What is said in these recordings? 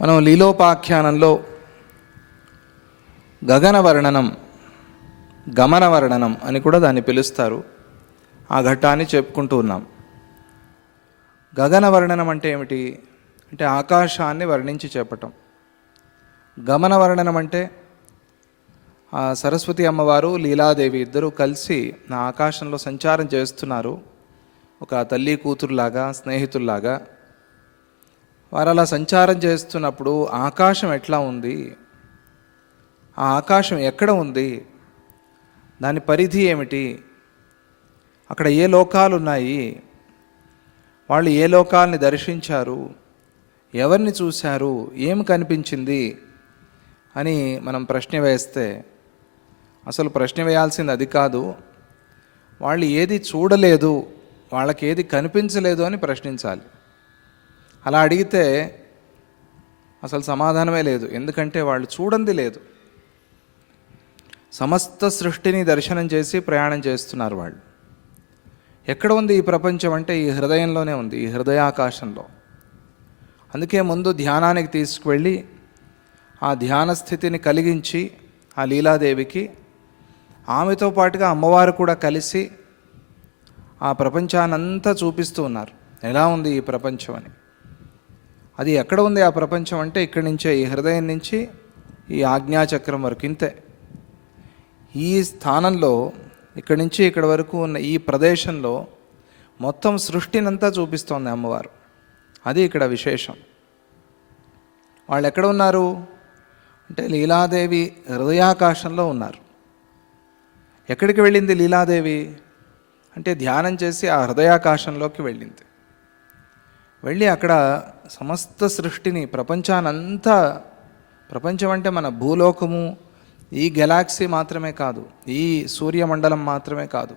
మనం లీలోపాఖ్యానంలో గగన వర్ణనం, గమన వర్ణనం అని కూడా దాన్ని పిలుస్తారు. ఆ ఘట్టాన్ని చెప్పుకుంటూ ఉన్నాం. గగన వర్ణనం అంటే ఏమిటి అంటే ఆకాశాన్ని వర్ణించి చెప్పటం. గమన వర్ణనం అంటే ఆ సరస్వతి అమ్మవారు లీలాదేవి ఇద్దరూ కలిసి నా ఆకాశంలో సంచారం చేస్తున్నారు. ఒక తల్లి కూతురులాగా, స్నేహితుల్లాగా. వారు అలా సంచారం చేస్తున్నప్పుడు ఆకాశం ఎట్లా ఉంది, ఆ ఆకాశం ఎక్కడ ఉంది, దాని పరిధి ఏమిటి, అక్కడ ఏ లోకాలు ఉన్నాయి, వాళ్ళు ఏ లోకాలని దర్శించారు, ఎవరిని చూశారు, ఏం కనిపించింది అని మనం ప్రశ్న వేస్తే అసలు ప్రశ్న వేయాల్సింది అది కాదు. వాళ్ళు ఏది చూడలేదు, వాళ్ళకి ఏది కనిపించలేదు అని ప్రశ్నించాలి. అలా అడిగితే అసలు సమాధానమే లేదు. ఎందుకంటే వాళ్ళు చూడంది లేదు. సమస్త సృష్టిని దర్శనం చేసి ప్రయాణం చేస్తున్నారు వాళ్ళు. ఎక్కడ ఉంది ఈ ప్రపంచం అంటే ఈ హృదయంలోనే ఉంది, ఈ హృదయాకాశంలో. అందుకే ముందు ధ్యానానికి తీసుకువెళ్ళి ఆ ధ్యాన స్థితిని కలిగించి ఆ లీలాదేవికి, ఆమెతో పాటుగా అమ్మవారు కూడా కలిసి ఆ ప్రపంచానంతా చూపిస్తూ ఉన్నారు. ఎలా ఉంది ఈ ప్రపంచం అని. అది ఎక్కడ ఉంది ఆ ప్రపంచం అంటే ఇక్కడి నుంచే, ఈ హృదయం నుంచి ఈ ఆజ్ఞాచక్రం వరకు ఇంతే. ఈ స్థానంలో ఇక్కడి నుంచి ఇక్కడి వరకు ఉన్న ఈ ప్రదేశంలో మొత్తం సృష్టినంతా చూపిస్తోంది అమ్మవారు. అది ఇక్కడ విశేషం. వాళ్ళు ఎక్కడ ఉన్నారు అంటే లీలాదేవి హృదయాకాశంలో ఉన్నారు. ఎక్కడికి వెళ్ళింది లీలాదేవి అంటే ధ్యానం చేసి ఆ హృదయాకాశంలోకి వెళ్ళింది. వెళ్ళి అక్కడ సమస్త సృష్టిని, ప్రపంచానంతా, ప్రపంచం అంటే మన భూలోకము, ఈ గెలాక్సీ మాత్రమే కాదు, ఈ సూర్యమండలం మాత్రమే కాదు,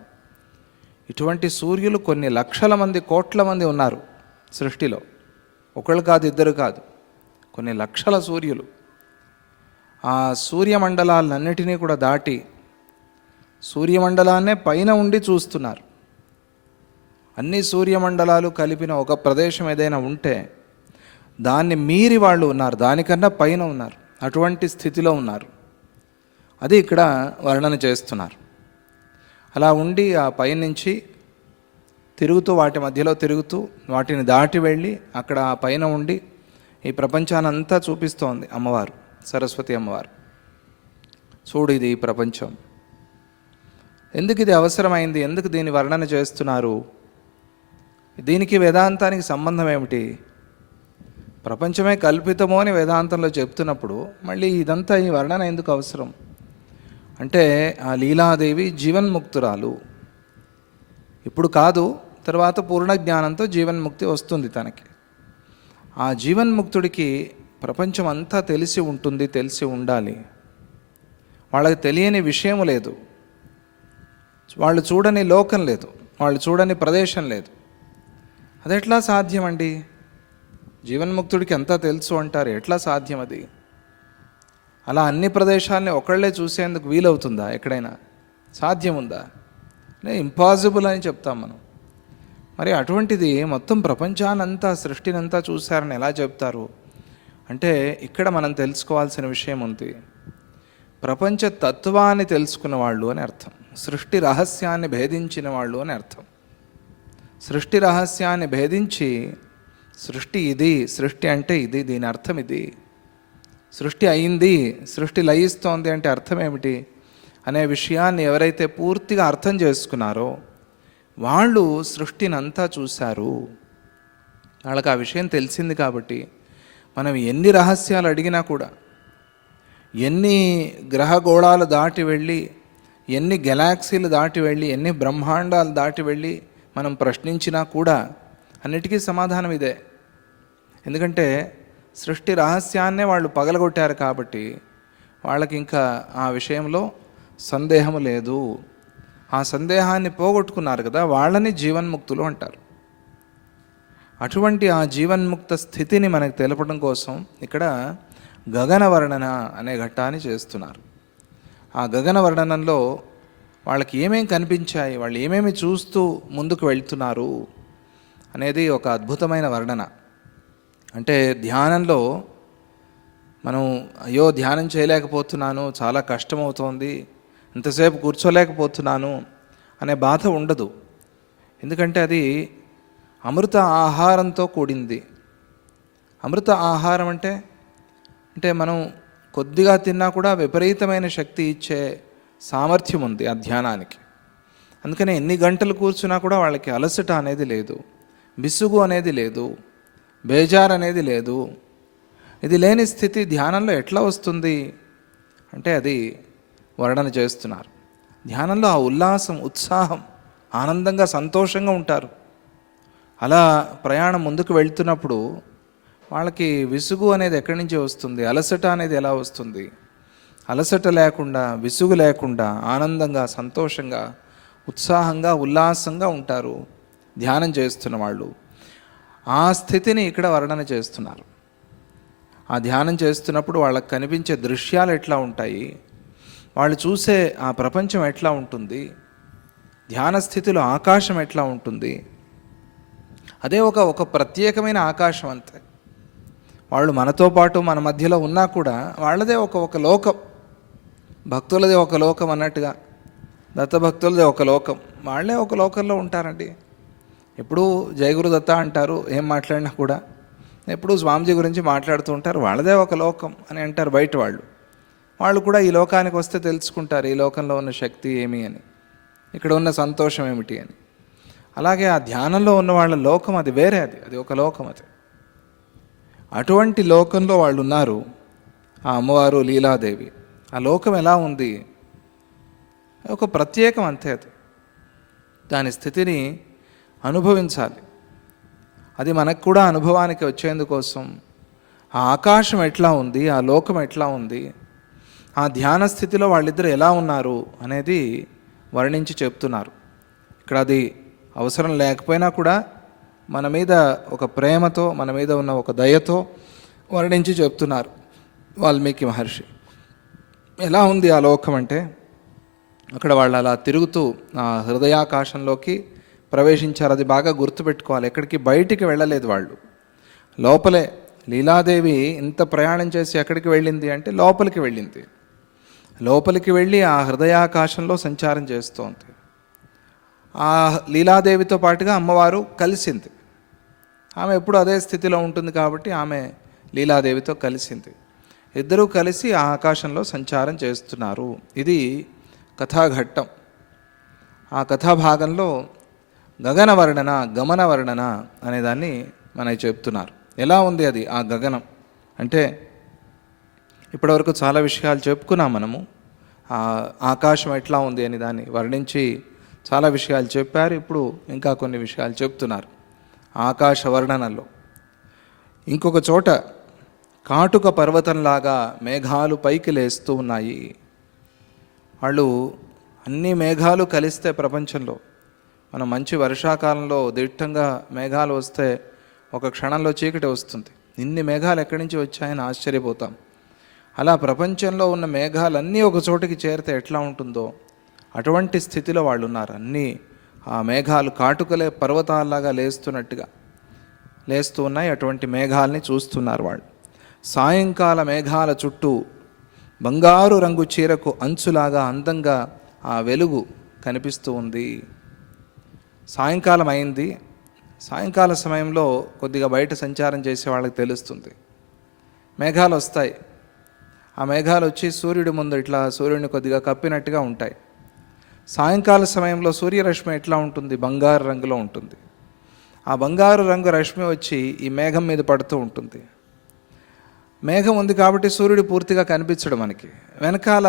ఇటువంటి సూర్యులు కొన్ని లక్షల మంది, కోట్ల మంది ఉన్నారు సృష్టిలో. ఒకళ్ళు కాదు, ఇద్దరు కాదు, కొన్ని లక్షల సూర్యులు. ఆ సూర్యమండలాలన్నిటినీ కూడా దాటి సూర్యమండలాన్నే పైన ఉండి చూస్తున్నారు. అన్ని సూర్యమండలాలు కలిపిన ఒక ప్రదేశం ఏదైనా ఉంటే దాన్ని మీరి వాళ్ళు ఉన్నారు, దానికన్నా పైన ఉన్నారు, అటువంటి స్థితిలో ఉన్నారు. అది ఇక్కడ వర్ణన చేస్తున్నారు. అలా ఉండి ఆ పైనుంచి తిరుగుతూ, వాటి మధ్యలో తిరుగుతూ, వాటిని దాటి వెళ్ళి అక్కడ ఆ పైన ఉండి ఈ ప్రపంచానంతా చూపిస్తోంది అమ్మవారు, సరస్వతి అమ్మవారు. చూడు ఇది ఈ ప్రపంచం, ఎందుకు ఇది అవసరమైంది, ఎందుకు దీన్ని వర్ణన చేస్తున్నారు, దీనికి వేదాంతానికి సంబంధం ఏమిటి, ప్రపంచమే కల్పితమో అని వేదాంతంలో చెప్తున్నప్పుడు మళ్ళీ ఇదంతా ఈ వర్ణన ఎందుకు అవసరం అంటే ఆ లీలాదేవి జీవన్ముక్తురాలు. ఇప్పుడు కాదు, తర్వాత పూర్ణ జ్ఞానంతో జీవన్ముక్తి వస్తుంది తనకి. ఆ జీవన్ముక్తుడికి ప్రపంచం అంతా తెలిసి ఉంటుంది, తెలిసి ఉండాలి. వాళ్ళకి తెలియని విషయం లేదు, వాళ్ళు చూడని లోకం లేదు, వాళ్ళు చూడని ప్రదేశం లేదు. అది ఎట్లా సాధ్యం అండి? జీవన్ముక్తుడికి అంతా తెలుసు అంటారు, ఎట్లా సాధ్యం అది? అలా అన్ని ప్రదేశాలని ఒకళ్ళే చూసేందుకు వీలవుతుందా? ఎక్కడైనా సాధ్యం ఉందా? ఇంపాసిబుల్ అని చెప్తాం మనం. మరి అటువంటిది మొత్తం ప్రపంచానంతా, సృష్టినంతా చూశారని ఎలా చెప్తారు అంటే ఇక్కడ మనం తెలుసుకోవాల్సిన విషయం ఉంది. ప్రపంచ తత్వాన్ని తెలుసుకున్న వాళ్ళు అని అర్థం, సృష్టి రహస్యాన్ని భేదించిన వాళ్ళు అని అర్థం. సృష్టి రహస్యాన్ని భేదించి సృష్టి ఇది, సృష్టి అంటే ఇది, దీని అర్థం ఇది, సృష్టి అయింది, సృష్టి లయిస్తోంది అంటే అర్థం ఏమిటి అనే విషయాన్ని ఎవరైతే పూర్తిగా అర్థం చేసుకున్నారో వాళ్ళు సృష్టిని అంతా చూశారు. వాళ్ళకి ఆ విషయం తెలిసింది కాబట్టి మనం ఎన్ని రహస్యాలు అడిగినా కూడా, ఎన్ని గ్రహగోళాలు దాటి వెళ్ళి, ఎన్ని గెలాక్సీలు దాటి వెళ్ళి, ఎన్ని బ్రహ్మాండాలు దాటి వెళ్ళి మనం ప్రశ్నించినా కూడా అన్నిటికీ సమాధానం ఇదే. ఎందుకంటే సృష్టి రహస్యాన్నే వాళ్ళు పగలగొట్టారు కాబట్టి వాళ్ళకి ఇంకా ఆ విషయంలో సందేహం లేదు. ఆ సందేహాన్ని పోగొట్టుకున్నారు కదా, వాళ్ళని జీవన్ముక్తులు అంటారు. అటువంటి ఆ జీవన్ముక్త స్థితిని మనకు తెలపడం కోసం ఇక్కడ గగన వర్ణన అనే ఘట్టాన్ని చేస్తున్నారు. ఆ గగన వర్ణనంలో వాళ్ళకి ఏమేమి కనిపించాయి, వాళ్ళు ఏమేమి చూస్తూ ముందుకు వెళ్తున్నారు అనేది ఒక అద్భుతమైన వర్ణన. అంటే ధ్యానంలో మనం అయ్యో ధ్యానం చేయలేకపోతున్నాను, చాలా కష్టమవుతోంది, ఇంతసేపు కూర్చోలేకపోతున్నాను అనే బాధ ఉండదు. ఎందుకంటే అది అమృత ఆహారంతో కూడింది. అమృత ఆహారం అంటే మనం కొద్దిగా తిన్నా కూడా విపరీతమైన శక్తి ఇచ్చే సామర్థ్యం ఉంది ఆ ధ్యానానికి. అందుకనే ఎన్ని గంటలు కూర్చున్నా కూడా వాళ్ళకి అలసట అనేది లేదు, విసుగు అనేది లేదు, బేజారు అనేది లేదు. ఇది లేని స్థితి ధ్యానంలో ఎట్లా వస్తుంది అంటే అది వర్ణన చేస్తున్నారు. ధ్యానంలో ఆ ఉల్లాసం, ఉత్సాహం, ఆనందంగా, సంతోషంగా ఉంటారు. అలా ప్రయాణం ముందుకు వెళ్తున్నప్పుడు వాళ్ళకి విసుగు అనేది ఎక్కడి నుంచి వస్తుంది, అలసట అనేది ఎలా వస్తుంది? అలసట లేకుండా, విసుగు లేకుండా ఆనందంగా, సంతోషంగా, ఉత్సాహంగా, ఉల్లాసంగా ఉంటారు ధ్యానం చేస్తున్న వాళ్ళు. ఆ స్థితిని ఇక్కడ వర్ణన చేస్తున్నారు. ఆ ధ్యానం చేస్తున్నప్పుడు వాళ్ళకి కనిపించే దృశ్యాలు ఎట్లా ఉంటాయి, వాళ్ళు చూసే ఆ ప్రపంచం ఎట్లా ఉంటుంది, ధ్యాన స్థితిలో ఆకాశం ఎట్లా ఉంటుంది, అదే ఒక ప్రత్యేకమైన ఆకాశం అంతే. వాళ్ళు మనతో పాటు మన మధ్యలో ఉన్నా కూడా వాళ్ళదే ఒక లోకం, భక్తులదే ఒక లోకం అన్నట్టుగా, దత్తభక్తులదే ఒక లోకం, వాళ్ళే ఒక లోకంలో ఉంటారండి. ఎప్పుడూ జయగురు దత్త అంటారు, ఏం మాట్లాడినా కూడా ఎప్పుడూ స్వామిజీ గురించి మాట్లాడుతూ ఉంటారు. వాళ్ళదే ఒక లోకం అని అంటారు బయట వాళ్ళు కూడా ఈ లోకానికి వస్తే తెలుసుకుంటారు ఈ లోకంలో ఉన్న శక్తి ఏమి అని, ఇక్కడ ఉన్న సంతోషం ఏమిటి అని. అలాగే ఆ ధ్యానంలో ఉన్న వాళ్ళ లోకం అది వేరే, అది ఒక లోకం. అటువంటి లోకంలో వాళ్ళు ఉన్నారు ఆ అమ్మవారు లీలాదేవి. ఆ లోకం ఎలా ఉంది, ఒక ప్రత్యేకం అంతే. అది దాని స్థితిని అనుభవించాలి. అది మనకు కూడా అనుభవానికి వచ్చేందుకోసం ఆ ఆకాశం ఎట్లా ఉంది, ఆ లోకం ఎట్లా ఉంది, ఆ ధ్యాన స్థితిలో వాళ్ళిద్దరు ఎలా ఉన్నారు అనేది వర్ణించి చెప్తున్నారు. ఇక్కడ అది అవసరం లేకపోయినా కూడా మన మీద ఒక ప్రేమతో, మన మీద ఉన్న ఒక దయతో వర్ణించి చెప్తున్నారు వాల్మీకి మహర్షి. ఎలా ఉంది ఆ లోకం అంటే, అక్కడ వాళ్ళు అలా తిరుగుతూ ఆ హృదయాకాశంలోకి ప్రవేశించారు. అది బాగా గుర్తుపెట్టుకోవాలి. ఎక్కడికి బయటికి వెళ్ళలేదు వాళ్ళు, లోపలే. లీలాదేవి ఇంత ప్రయాణం చేసి ఎక్కడికి వెళ్ళింది అంటే లోపలికి వెళ్ళింది. లోపలికి వెళ్ళి ఆ హృదయాకాశంలో సంచారం చేస్తోంది. ఆ లీలాదేవితో పాటుగా అమ్మవారు కలిసింది. ఆమె ఎప్పుడు అదే స్థితిలో ఉంటుంది కాబట్టి ఆమె లీలాదేవితో కలిసింది. ఇద్దరూ కలిసి ఆ ఆకాశంలో సంచారం చేస్తున్నారు. ఇది కథాఘట్టం. ఆ కథాభాగంలో గగన వర్ణన, గమన వర్ణన అనేదాన్ని మనకి చెప్తున్నారు. ఎలా ఉంది అది ఆ గగనం అంటే, ఇప్పటివరకు చాలా విషయాలు చెప్పుకున్నాం మనము. ఆ ఆకాశం ఎట్లా ఉంది అని దాన్ని వర్ణించి చాలా విషయాలు చెప్పారు. ఇప్పుడు ఇంకా కొన్ని విషయాలు చెప్తున్నారు ఆకాశ వర్ణనలో. ఇంకొక చోట కాటుక పర్వతంలాగా మేఘాలు పైకి లేస్తూ ఉన్నాయి. వాళ్ళు అన్ని మేఘాలు కలిస్తే ప్రపంచంలో, మనం మంచి వర్షాకాలంలో దిట్టంగా మేఘాలు వస్తే ఒక క్షణంలో చీకటి వస్తుంది. ఇన్ని మేఘాలు ఎక్కడి నుంచి వచ్చాయని ఆశ్చర్యపోతాం. అలా ప్రపంచంలో ఉన్న మేఘాలన్నీ ఒక చోటికి చేరితే ఎట్లా ఉంటుందో అటువంటి స్థితిలో వాళ్ళు ఉన్నారు. అన్నీ ఆ మేఘాలు కాటుకలే పర్వతాల్లాగా లేస్తున్నట్టుగా లేస్తూ ఉన్నాయి. అటువంటి మేఘాలని చూస్తున్నారు వాళ్ళు. సాయంకాల మేఘాల చుట్టూ బంగారు రంగు చీరకు అంచులాగా అందంగా ఆ వెలుగు కనిపిస్తూ ఉంది. సాయంకాలం అయింది. సాయంకాల సమయంలో కొద్దిగా బయట సంచారం చేసే వాళ్ళకి తెలుస్తుంది. మేఘాలు వస్తాయి. ఆ మేఘాలు వచ్చి సూర్యుడి ముందు ఇట్లా సూర్యుడిని కొద్దిగా కప్పినట్టుగా ఉంటాయి. సాయంకాల సమయంలో సూర్యరశ్మి ఎట్లా ఉంటుంది, బంగారు రంగులో ఉంటుంది. ఆ బంగారు రంగు రశ్మి వచ్చి ఈ మేఘం మీద పడుతూ ఉంటుంది. మేఘం ఉంది కాబట్టి సూర్యుడు పూర్తిగా కనిపించడు మనకి, వెనకాల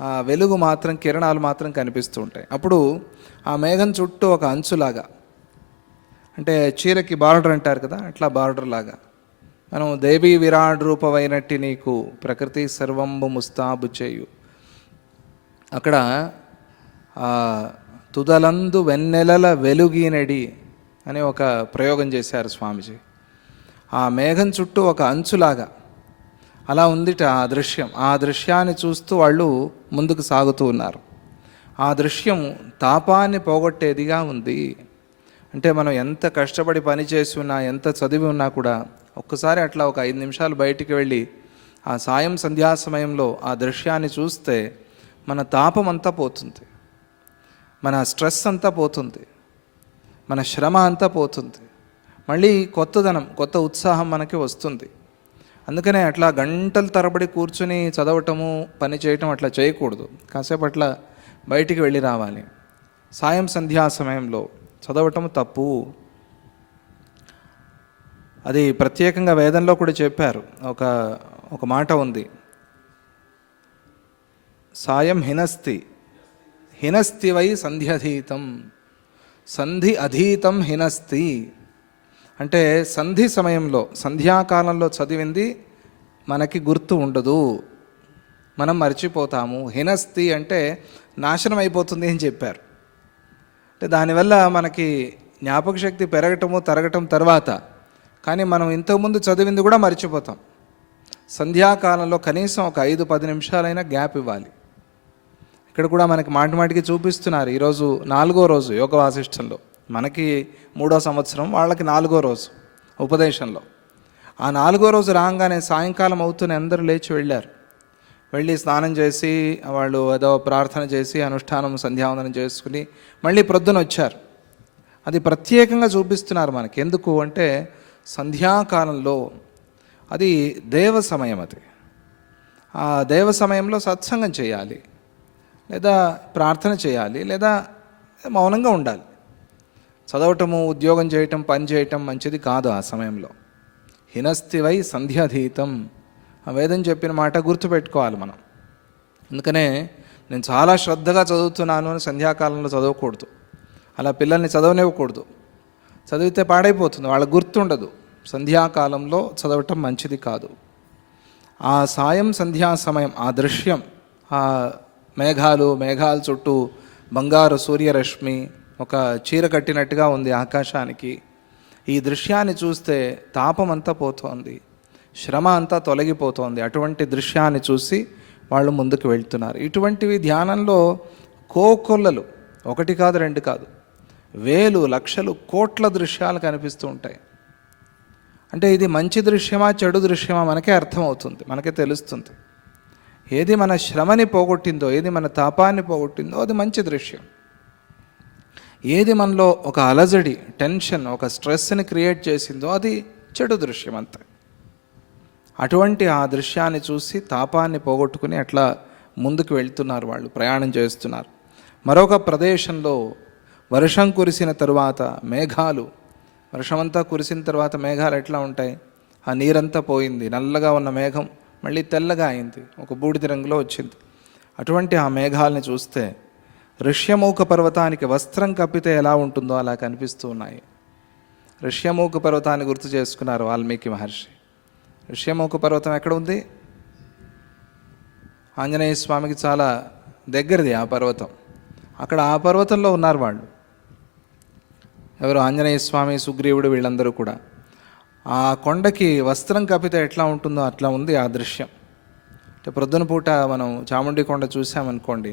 ఆ వెలుగు మాత్రం, కిరణాలు మాత్రం కనిపిస్తూ ఉంటాయి. అప్పుడు ఆ మేఘం చుట్టూ ఒక అంచులాగా, అంటే చీరకి బార్డర్ అంటారు కదా, అట్లా బార్డర్ లాగా మనం దేవీ విరాట్ రూపమైనట్టి నీకు ప్రకృతి సర్వంబు ముస్తాబు చేయు, అక్కడ తుదలందు వెన్నెలల వెలుగినడి అని ఒక ప్రయోగం చేశారు స్వామిజీ. ఆ మేఘం చుట్టూ ఒక అంచులాగా అలా ఉందిట ఆ దృశ్యం. ఆ దృశ్యాన్ని చూస్తూ వాళ్ళు ముందుకు సాగుతూ ఉన్నారు. ఆ దృశ్యం తాపాన్ని పోగొట్టేదిగా ఉంది. అంటే మనం ఎంత కష్టపడి పని చేసి ఉన్నా, ఎంత చదివి ఉన్నా కూడా ఒక్కసారి అట్లా ఒక 5 నిమిషాలు బయటికి వెళ్ళి ఆ సాయం సంధ్యా సమయంలో ఆ దృశ్యాన్ని చూస్తే మన తాపం అంతా పోతుంది, మన స్ట్రెస్ అంతా పోతుంది, మన శ్రమ అంతా పోతుంది, మళ్ళీ కొత్తదనం, కొత్త ఉత్సాహం మనకి వస్తుంది. అందుకనే అట్లా గంటల తరబడి కూర్చుని చదవటము, పని చేయటం అట్లా చేయకూడదు. కాసేపు అట్లా బయటికి వెళ్ళి రావాలి. సాయం సంధ్యా సమయంలో చదవటం తప్పు. అది ప్రత్యేకంగా వేదంలో కూడా చెప్పారు. ఒక మాట ఉంది, సాయం హినస్తి వై సంధ్యధీతం, సంధి అధీతం హినస్తి. అంటే సంధి సమయంలో, సంధ్యాకాలంలో చదివింది మనకి గుర్తు ఉండదు, మనం మర్చిపోతాము. హినస్తి అంటే నాశనం అయిపోతుంది అని చెప్పారు. అంటే దానివల్ల మనకి జ్ఞాపక శక్తి పెరగటము తరగటం తర్వాత, కానీ మనం ఇంతకుముందు చదివింది కూడా మర్చిపోతాం. సంధ్యాకాలంలో కనీసం ఒక 5-10 నిమిషాలైనా గ్యాప్ ఇవ్వాలి. ఇక్కడ కూడా మనకి మాటిమాటికి చూపిస్తున్నారు. ఈరోజు 4వ రోజు యోగ వాసిష్టంలో, మనకి 3వ సంవత్సరం, వాళ్ళకి 4వ రోజు ఉపదేశంలో. ఆ 4వ రోజు రాగానే సాయంకాలం అవుతూనే అందరూ లేచి వెళ్ళి స్నానం చేసి వాళ్ళు ఏదో ప్రార్థన చేసి అనుష్ఠానం సంధ్యావందనం చేసుకుని మళ్ళీ ప్రొద్దున వచ్చారు. అది ప్రత్యేకంగా చూపిస్తున్నారు మనకి. ఎందుకు అంటే సంధ్యాకాలంలో అది దేవ సమయం. అది ఆ దేవ సమయంలో సత్సంగం చేయాలి, లేదా ప్రార్థన చేయాలి, లేదా మౌనంగా ఉండాలి. చదవటము, ఉద్యోగం చేయటం, పని చేయటం మంచిది కాదు ఆ సమయంలో. హినస్తి వై సంధ్యాధీతం, ఆ వేదం చెప్పిన మాట గుర్తుపెట్టుకోవాలి మనం. అందుకనే నేను చాలా శ్రద్ధగా చదువుతున్నాను అని సంధ్యాకాలంలో చదవకూడదు. అలా పిల్లల్ని చదవనివ్వకూడదు. చదివితే పాడైపోతుంది, వాళ్ళకి గుర్తుండదు. సంధ్యాకాలంలో చదవటం మంచిది కాదు. ఆ సాయం సంధ్యా సమయం, ఆ దృశ్యం, ఆ మేఘాల చుట్టూ బంగారు సూర్యరశ్మి ఒక చీర కట్టినట్టుగా ఉంది ఆకాశానికి. ఈ దృశ్యాన్ని చూస్తే తాపం అంతా పోతోంది, శ్రమ అంతా తొలగిపోతోంది. అటువంటి దృశ్యాన్ని చూసి వాళ్ళు ముందుకు వెళ్తున్నారు. ఇటువంటివి ధ్యానంలో కోకొల్లలు, 1 కాదు 2 కాదు, వేలు లక్షలు కోట్ల దృశ్యాలు కనిపిస్తూ ఉంటాయి. అంటే ఇది మంచి దృశ్యమా చెడు దృశ్యమా మనకే అర్థమవుతుంది, మనకే తెలుస్తుంది. ఏది మన శ్రమని పోగొట్టిందో, ఏది మన తాపాన్ని పోగొట్టిందో అది మంచి దృశ్యం. ఏది మనలో ఒక అలజడి, టెన్షన్, ఒక స్ట్రెస్ని క్రియేట్ చేసిందో అది చెడు దృశ్యం అంతే. అటువంటి ఆ దృశ్యాన్ని చూసి తాపాన్ని పోగొట్టుకుని అట్లా ముందుకు వెళ్తున్నారు, వాళ్ళు ప్రయాణం చేస్తున్నారు. మరొక ప్రదేశంలో వర్షం కురిసిన తరువాత మేఘాలు, వర్షమంతా కురిసిన తర్వాత మేఘాలు ఎట్లా ఉంటాయి, ఆ నీరంతా పోయింది, నల్లగా ఉన్న మేఘం మళ్ళీ తెల్లగా అయింది, ఒక బూడిద రంగులో వచ్చింది. అటువంటి ఆ మేఘాలని చూస్తే ఋష్యమూక పర్వతానికి వస్త్రం కప్పితే ఎలా ఉంటుందో అలా కనిపిస్తూ ఉన్నాయి. ఋష్యమూక పర్వతాన్ని గుర్తు చేసుకున్నారు వాల్మీకి మహర్షి. ఋష్యమూక పర్వతం ఎక్కడ ఉంది? ఆంజనేయ స్వామికి చాలా దగ్గరది ఆ పర్వతం. అక్కడ ఆ పర్వతంలో ఉన్నారు వాళ్ళు. ఎవరు? ఆంజనేయ స్వామి, సుగ్రీవుడు, వీళ్ళందరూ కూడా. ఆ కొండకి వస్త్రం కప్పితే ఎట్లా ఉంటుందో అట్లా ఉంది ఆ దృశ్యం. అంటే ప్రొద్దున పూట మనం చాముండి కొండ చూసామనుకోండి,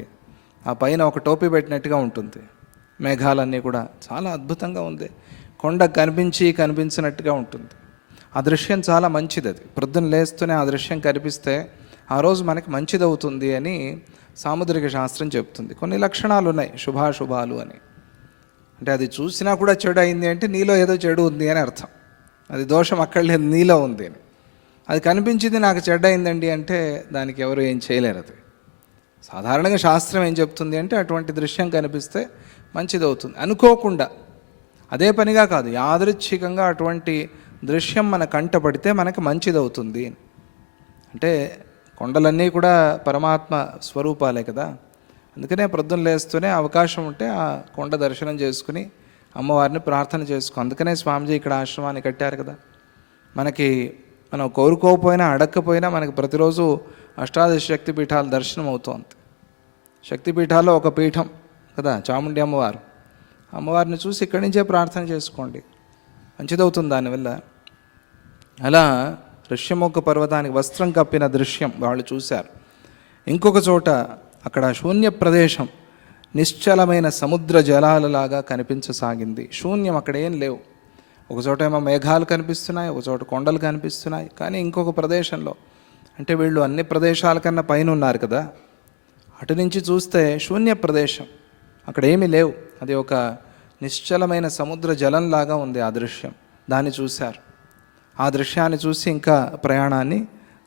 ఆ పైన ఒక టోపీ పెట్టినట్టుగా ఉంటుంది. మేఘాలన్నీ కూడా చాలా అద్భుతంగా ఉంది. కొండ కనిపించినట్టుగా ఉంటుంది. ఆ దృశ్యం చాలా మంచిది. అది ప్రొద్దున లేస్తూనే ఆ దృశ్యం కనిపిస్తే ఆ రోజు మనకి మంచిదవుతుంది అని సాముద్రిక శాస్త్రం చెప్తుంది. కొన్ని లక్షణాలు ఉన్నాయి, శుభాశుభాలు అని. అంటే అది చూసినా కూడా చెడు అయింది అంటే నీలో ఏదో చెడు ఉంది అని అర్థం. అది దోషం అక్కడ లేదు, నీలో ఉంది అని. అది కనిపించింది నాకు చెడ్డ అయిందండి అంటే దానికి ఎవరు ఏం చేయలేరు. అది సాధారణంగా శాస్త్రం ఏం చెప్తుంది అంటే అటువంటి దృశ్యం కనిపిస్తే మంచిదవుతుంది అనుకోకుండా, అదే పనిగా కాదు, యాదృచ్ఛికంగా అటువంటి దృశ్యం మన కంటపడితే మనకి మంచిదవుతుంది. అంటే కొండలన్నీ కూడా పరమాత్మ స్వరూపాలే కదా. అందుకనే ప్రొద్దున లేస్తూనే అవకాశం ఉంటే ఆ కొండ దర్శనం చేసుకుని అమ్మవారిని ప్రార్థన చేసుకో. అందుకనే స్వామిజీ ఇక్కడ ఆశ్రమాన్ని కట్టారు కదా. మనం కోరుకోకపోయినా అడగకపోయినా మనకి ప్రతిరోజు అష్టాదశ శక్తిపీఠాల దర్శనం అవుతోంది. శక్తిపీఠాల్లో ఒక పీఠం కదా చాముండి అమ్మవారు. అమ్మవారిని చూసి ఇక్కడి నుంచే ప్రార్థన చేసుకోండి, మంచిదవుతుంది దానివల్ల. అలా ఋష్యమూక పర్వతానికి వస్త్రం కప్పిన దృశ్యం వాళ్ళు చూశారు. ఇంకొక చోట అక్కడ శూన్య ప్రదేశం, నిశ్చలమైన సముద్ర జలాలలాగా కనిపించసాగింది. శూన్యం, అక్కడ ఏం లేవు. ఒక చోట ఏమో మేఘాలు కనిపిస్తున్నాయి, ఒక చోట కొండలు కనిపిస్తున్నాయి. కానీ ఇంకొక ప్రదేశంలో అంటే వీళ్ళు అన్ని ప్రదేశాల కన్నా పైన ఉన్నారు కదా. అటు నుంచి చూస్తే శూన్య ప్రదేశం, అక్కడ ఏమీ లేవు. అది ఒక నిశ్చలమైన సముద్ర జలంలాగా ఉంది ఆ దృశ్యం. దాన్ని చూశారు. ఆ దృశ్యాన్ని చూసి ఇంకా ప్రయాణాన్ని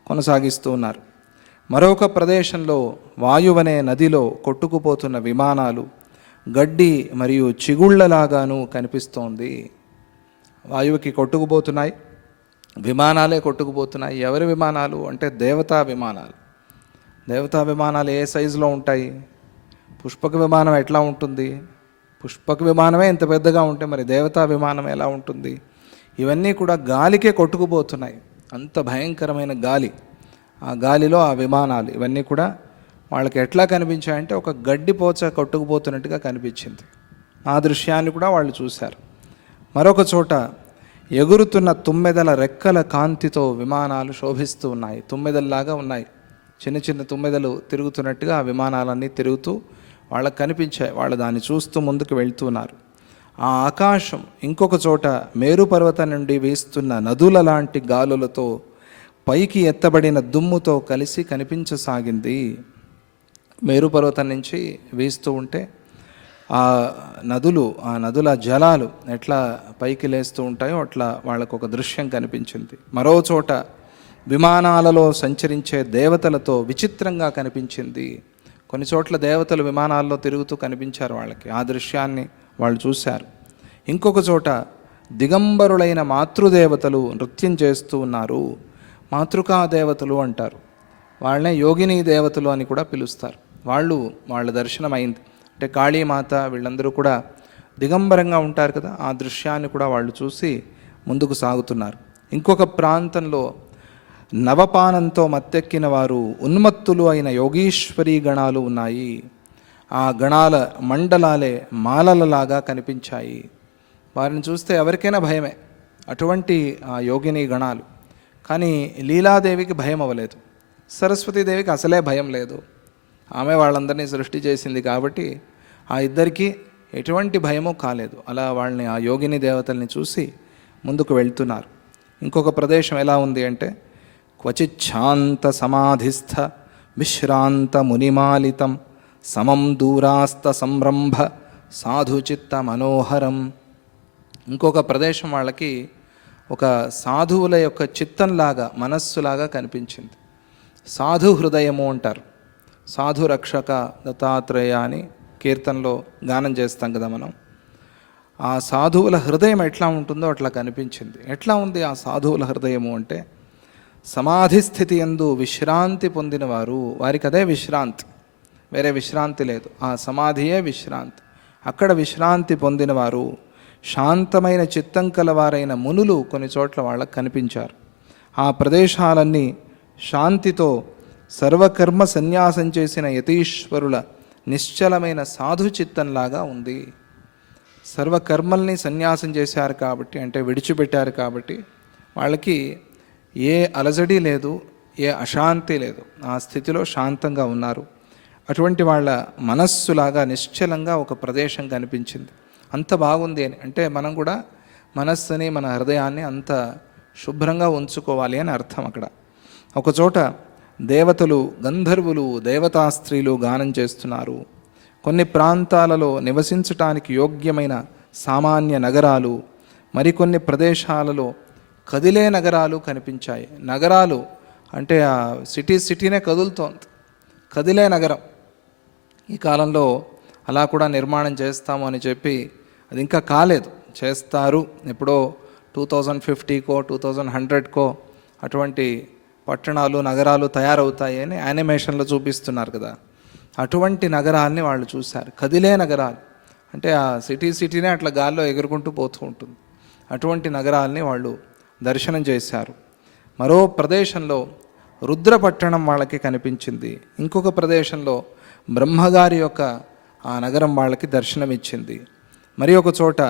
కొనసాగిస్తూ ఉన్నారు. మరొక ప్రదేశంలో వాయువనే నదిలో కొట్టుకుపోతున్న విమానాలు గడ్డి మరియు చిగుళ్లలాగాను కనిపిస్తోంది. వాయువుకి కొట్టుకుపోతున్నాయి, విమానాలే కొట్టుకుపోతున్నాయి. ఎవరి విమానాలు అంటే దేవతా విమానాలు. దేవతా విమానాలు ఏ సైజులో ఉంటాయి? పుష్పక విమానం ఎట్లా ఉంటుంది? పుష్పక విమానమే ఇంత పెద్దగా ఉంటే మరి దేవతా విమానం ఎలా ఉంటుంది? ఇవన్నీ కూడా గాలికే కొట్టుకుపోతున్నాయి. అంత భయంకరమైన గాలి. ఆ గాలిలో ఆ విమానాలు ఇవన్నీ కూడా వాళ్ళకి ఎట్లా కనిపించాయంటే ఒక గడ్డిపోచ కొట్టుకుపోతున్నట్టుగా కనిపించింది. ఆ దృశ్యాన్ని కూడా వాళ్ళు చూశారు. మరొక చోట ఎగురుతున్న తుమ్మెదల రెక్కల కాంతితో విమానాలు శోభిస్తూ ఉన్నాయి. తుమ్మెదల్లాగా ఉన్నాయి, చిన్న చిన్న తుమ్మెదలు తిరుగుతున్నట్టుగా ఆ విమానాలన్నీ తిరుగుతూ వాళ్ళకు కనిపించాయి. వాళ్ళు దాన్ని చూస్తూ ముందుకు వెళ్తున్నారు. ఆ ఆకాశం ఇంకొక చోట మేరు పర్వతం నుండి వీస్తున్న నదుల లాంటి గాలులతో పైకి ఎత్తబడిన దుమ్ముతో కలిసి కనిపించసాగింది. మేరు పర్వతం నుంచి వీస్తూ ఉంటే ఆ నదుల జలాలు ఎట్లా పైకి లేస్తూ ఉంటాయో అట్లా వాళ్ళకు ఒక దృశ్యం కనిపించింది. మరో చోట విమానాలలో సంచరించే దేవతలతో విచిత్రంగా కనిపించింది. కొన్ని చోట్ల దేవతలు విమానాల్లో తిరుగుతూ కనిపించారు వాళ్ళకి. ఆ దృశ్యాన్ని వాళ్ళు చూశారు. ఇంకొక చోట దిగంబరులైన మాతృదేవతలు నృత్యం చేస్తూ ఉన్నారు. మాతృకా దేవతలు అంటారు. వాళ్ళనే యోగిని దేవతలు అని కూడా పిలుస్తారు. వాళ్ళ దర్శనం అయింది. అంటే కాళీమాత వీళ్ళందరూ కూడా దిగంబరంగా ఉంటారు కదా. ఆ దృశ్యాన్ని కూడా వాళ్ళు చూసి ముందుకు సాగుతున్నారు. ఇంకొక ప్రాంతంలో నవపానంతో మత్తెక్కిన వారు ఉన్మత్తులు అయిన యోగీశ్వరీ గణాలు ఉన్నాయి. ఆ గణాల మండలాలే మాలలలాగా కనిపించాయి. వారిని చూస్తే ఎవరికైనా భయమే, అటువంటి ఆ యోగిని గణాలు. కానీ లీలాదేవికి భయం అవ్వలేదు, సరస్వతీదేవికి అసలే భయం లేదు. ఆమె వాళ్ళందరినీ సృష్టి చేసింది కాబట్టి ఆ ఇద్దరికీ ఎటువంటి భయమూ కాలేదు. అలా వాళ్ళని ఆ యోగిని దేవతల్ని చూసి ముందుకు వెళ్తున్నారు. ఇంకొక ప్రదేశం ఎలా ఉంది అంటే క్వచిచ్ఛాంత సమాధిస్థ విశ్రాంత మునిమాలితం సమం దూరాస్త సంరంభ సాధుచిత్త మనోహరం. ఇంకొక ప్రదేశం వాళ్ళకి ఒక సాధువుల యొక్క చిత్తంలాగా, మనస్సులాగా కనిపించింది. సాధు హృదయము అంటారు. సాధు రక్షక దత్తాత్రేయ అని కీర్తనలో గానం చేస్తాం కదా మనం. ఆ సాధువుల హృదయం ఎట్లా ఉంటుందో అట్లా కనిపించింది. ఎట్లా ఉంది ఆ సాధువుల హృదయము అంటే సమాధి స్థితి యందు విశ్రాంతి పొందినవారు, వారికి అదే విశ్రాంతి, వేరే విశ్రాంతి లేదు. ఆ సమాధియే విశ్రాంతి. అక్కడ విశ్రాంతి పొందినవారు, శాంతమైన చిత్తం కలవారైన మునులు కొన్ని చోట్ల వాళ్ళకు కనిపించారు. ఆ ప్రదేశాలన్నీ శాంతితో సర్వకర్మ సన్యాసం చేసిన యతీశ్వరుల నిశ్చలమైన సాధు చిత్తంలాగా ఉంది. సర్వకర్మల్ని సన్యాసం చేశారు కాబట్టి, అంటే విడిచిపెట్టారు కాబట్టి వాళ్ళకి ఏ అలజడి లేదు, ఏ అశాంతి లేదు. ఆ స్థితిలో శాంతంగా ఉన్నారు. అటువంటి వాళ్ళ మనస్సులాగా నిశ్చలంగా ఒక ప్రదేశం కనిపించింది. అంత బాగుంది అని అంటే మనం కూడా మనస్సుని, మన హృదయాన్ని అంత శుభ్రంగా ఉంచుకోవాలి అని అర్థం. అక్కడ ఒకచోట దేవతలు, గంధర్వులు, దేవతా స్త్రీలు గానం చేస్తున్నారు. కొన్ని ప్రాంతాలలో నివసించటానికి యోగ్యమైన సామాన్య నగరాలు, మరికొన్ని ప్రదేశాలలో కదిలే నగరాలు కనిపించాయి. నగరాలు అంటే ఆ సిటీనే కదులుతోంది, కదిలే నగరం. ఈ కాలంలో అలా కూడా నిర్మాణం చేస్తాము అని చెప్పి అది ఇంకా కాలేదు, చేస్తారు. ఎప్పుడో 2050కో 2100కో అటువంటి పట్టణాలు, నగరాలు తయారవుతాయి అని యానిమేషన్లో చూపిస్తున్నారు కదా. అటువంటి నగరాల్ని వాళ్ళు చూశారు. కదిలే నగరాలు అంటే ఆ సిటీనే అట్లా గాల్లో ఎగురుకుంటూ పోతూ ఉంటుంది. అటువంటి నగరాల్ని వాళ్ళు దర్శనం చేశారు. మరో ప్రదేశంలో రుద్రపట్టణం వాళ్ళకి కనిపించింది. ఇంకొక ప్రదేశంలో బ్రహ్మగారి యొక్క ఆ నగరం వాళ్ళకి దర్శనమిచ్చింది. మరి ఒక చోట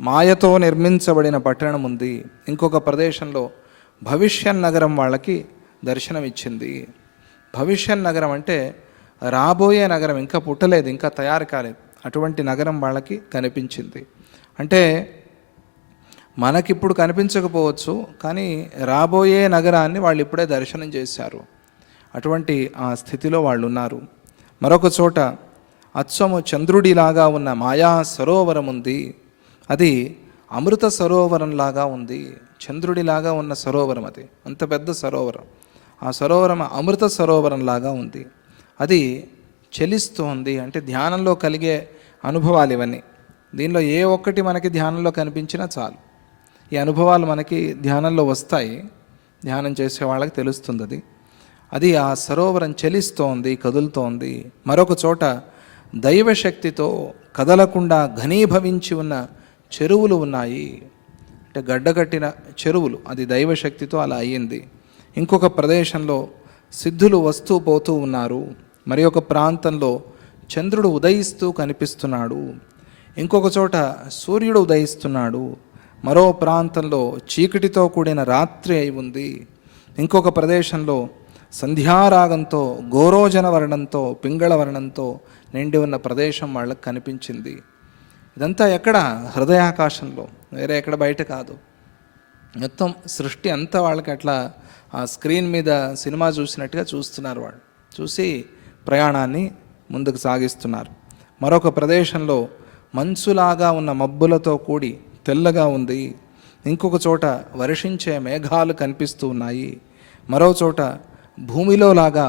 మాయతో నిర్మించబడిన పట్టణం ఉంది. ఇంకొక ప్రదేశంలో భవిష్యత్ నగరం వాళ్ళకి దర్శనమిచ్చింది. భవిష్యత్ నగరం అంటే రాబోయే నగరం, ఇంకా పుట్టలేదు, ఇంకా తయారు కాలేదు. అటువంటి నగరం వాళ్ళకి కనిపించింది. అంటే మనకిప్పుడు కనిపించకపోవచ్చు, కానీ రాబోయే నగరాన్ని వాళ్ళు ఇప్పుడే దర్శనం చేశారు. అటువంటి ఆ స్థితిలో వాళ్ళు ఉన్నారు. మరొక చోట అచ్చము చంద్రుడిలాగా ఉన్న మాయా సరోవరం ఉంది. అది అమృత సరోవరంలాగా ఉంది. చంద్రుడిలాగా ఉన్న సరోవరం, అది అంత పెద్ద సరోవరం. ఆ సరోవరం అమృత సరోవరంలాగా ఉంది. అది చలిస్తోంది. అంటే ధ్యానంలో కలిగే అనుభవాలు ఇవన్నీ. దీనిలో ఏ ఒక్కటి మనకి ధ్యానంలో కనిపించినా చాలు. ఈ అనుభవాలు మనకి ధ్యానంలో వస్తాయి. ధ్యానం చేసే వాళ్ళకి తెలుస్తుంది అది. అది ఆ సరోవరం చలిస్తోంది, కదులుతోంది. మరొక చోట దైవశక్తితో కదలకుండా ఘనీభవించి ఉన్న చెరువులు ఉన్నాయి. అంటే గడ్డకట్టిన చెరువులు, అది దైవశక్తితో అలా అయ్యింది. ఇంకొక ప్రదేశంలో సిద్ధులు వస్తూ పోతూ ఉన్నారు. మరి ఒక ప్రాంతంలో చంద్రుడు ఉదయిస్తూ కనిపిస్తున్నాడు. ఇంకొక చోట సూర్యుడు ఉదయిస్తున్నాడు. మరో ప్రాంతంలో చీకటితో కూడిన రాత్రి అయి ఉంది. ఇంకొక ప్రదేశంలో సంధ్యారాగంతో, గోరోజన వర్ణంతో, పింగళ వర్ణంతో నిండి ఉన్న ప్రదేశం వాళ్ళకి కనిపించింది. ఇదంతా ఎక్కడ? హృదయాకాశంలో, వేరే ఎక్కడ బయట కాదు. మొత్తం సృష్టి అంతా వాళ్ళకి అట్లా ఆ స్క్రీన్ మీద సినిమా చూసినట్టుగా చూస్తున్నారు. వాళ్ళు చూసి ప్రయాణాన్ని ముందుకు సాగిస్తున్నారు. మరొక ప్రదేశంలో మంచులాగా ఉన్న మబ్బులతో కూడి తెల్లగా ఉంది. ఇంకొక చోట వర్షించే మేఘాలు కనిపిస్తూ ఉన్నాయి. మరో చోట భూమిలో లాగా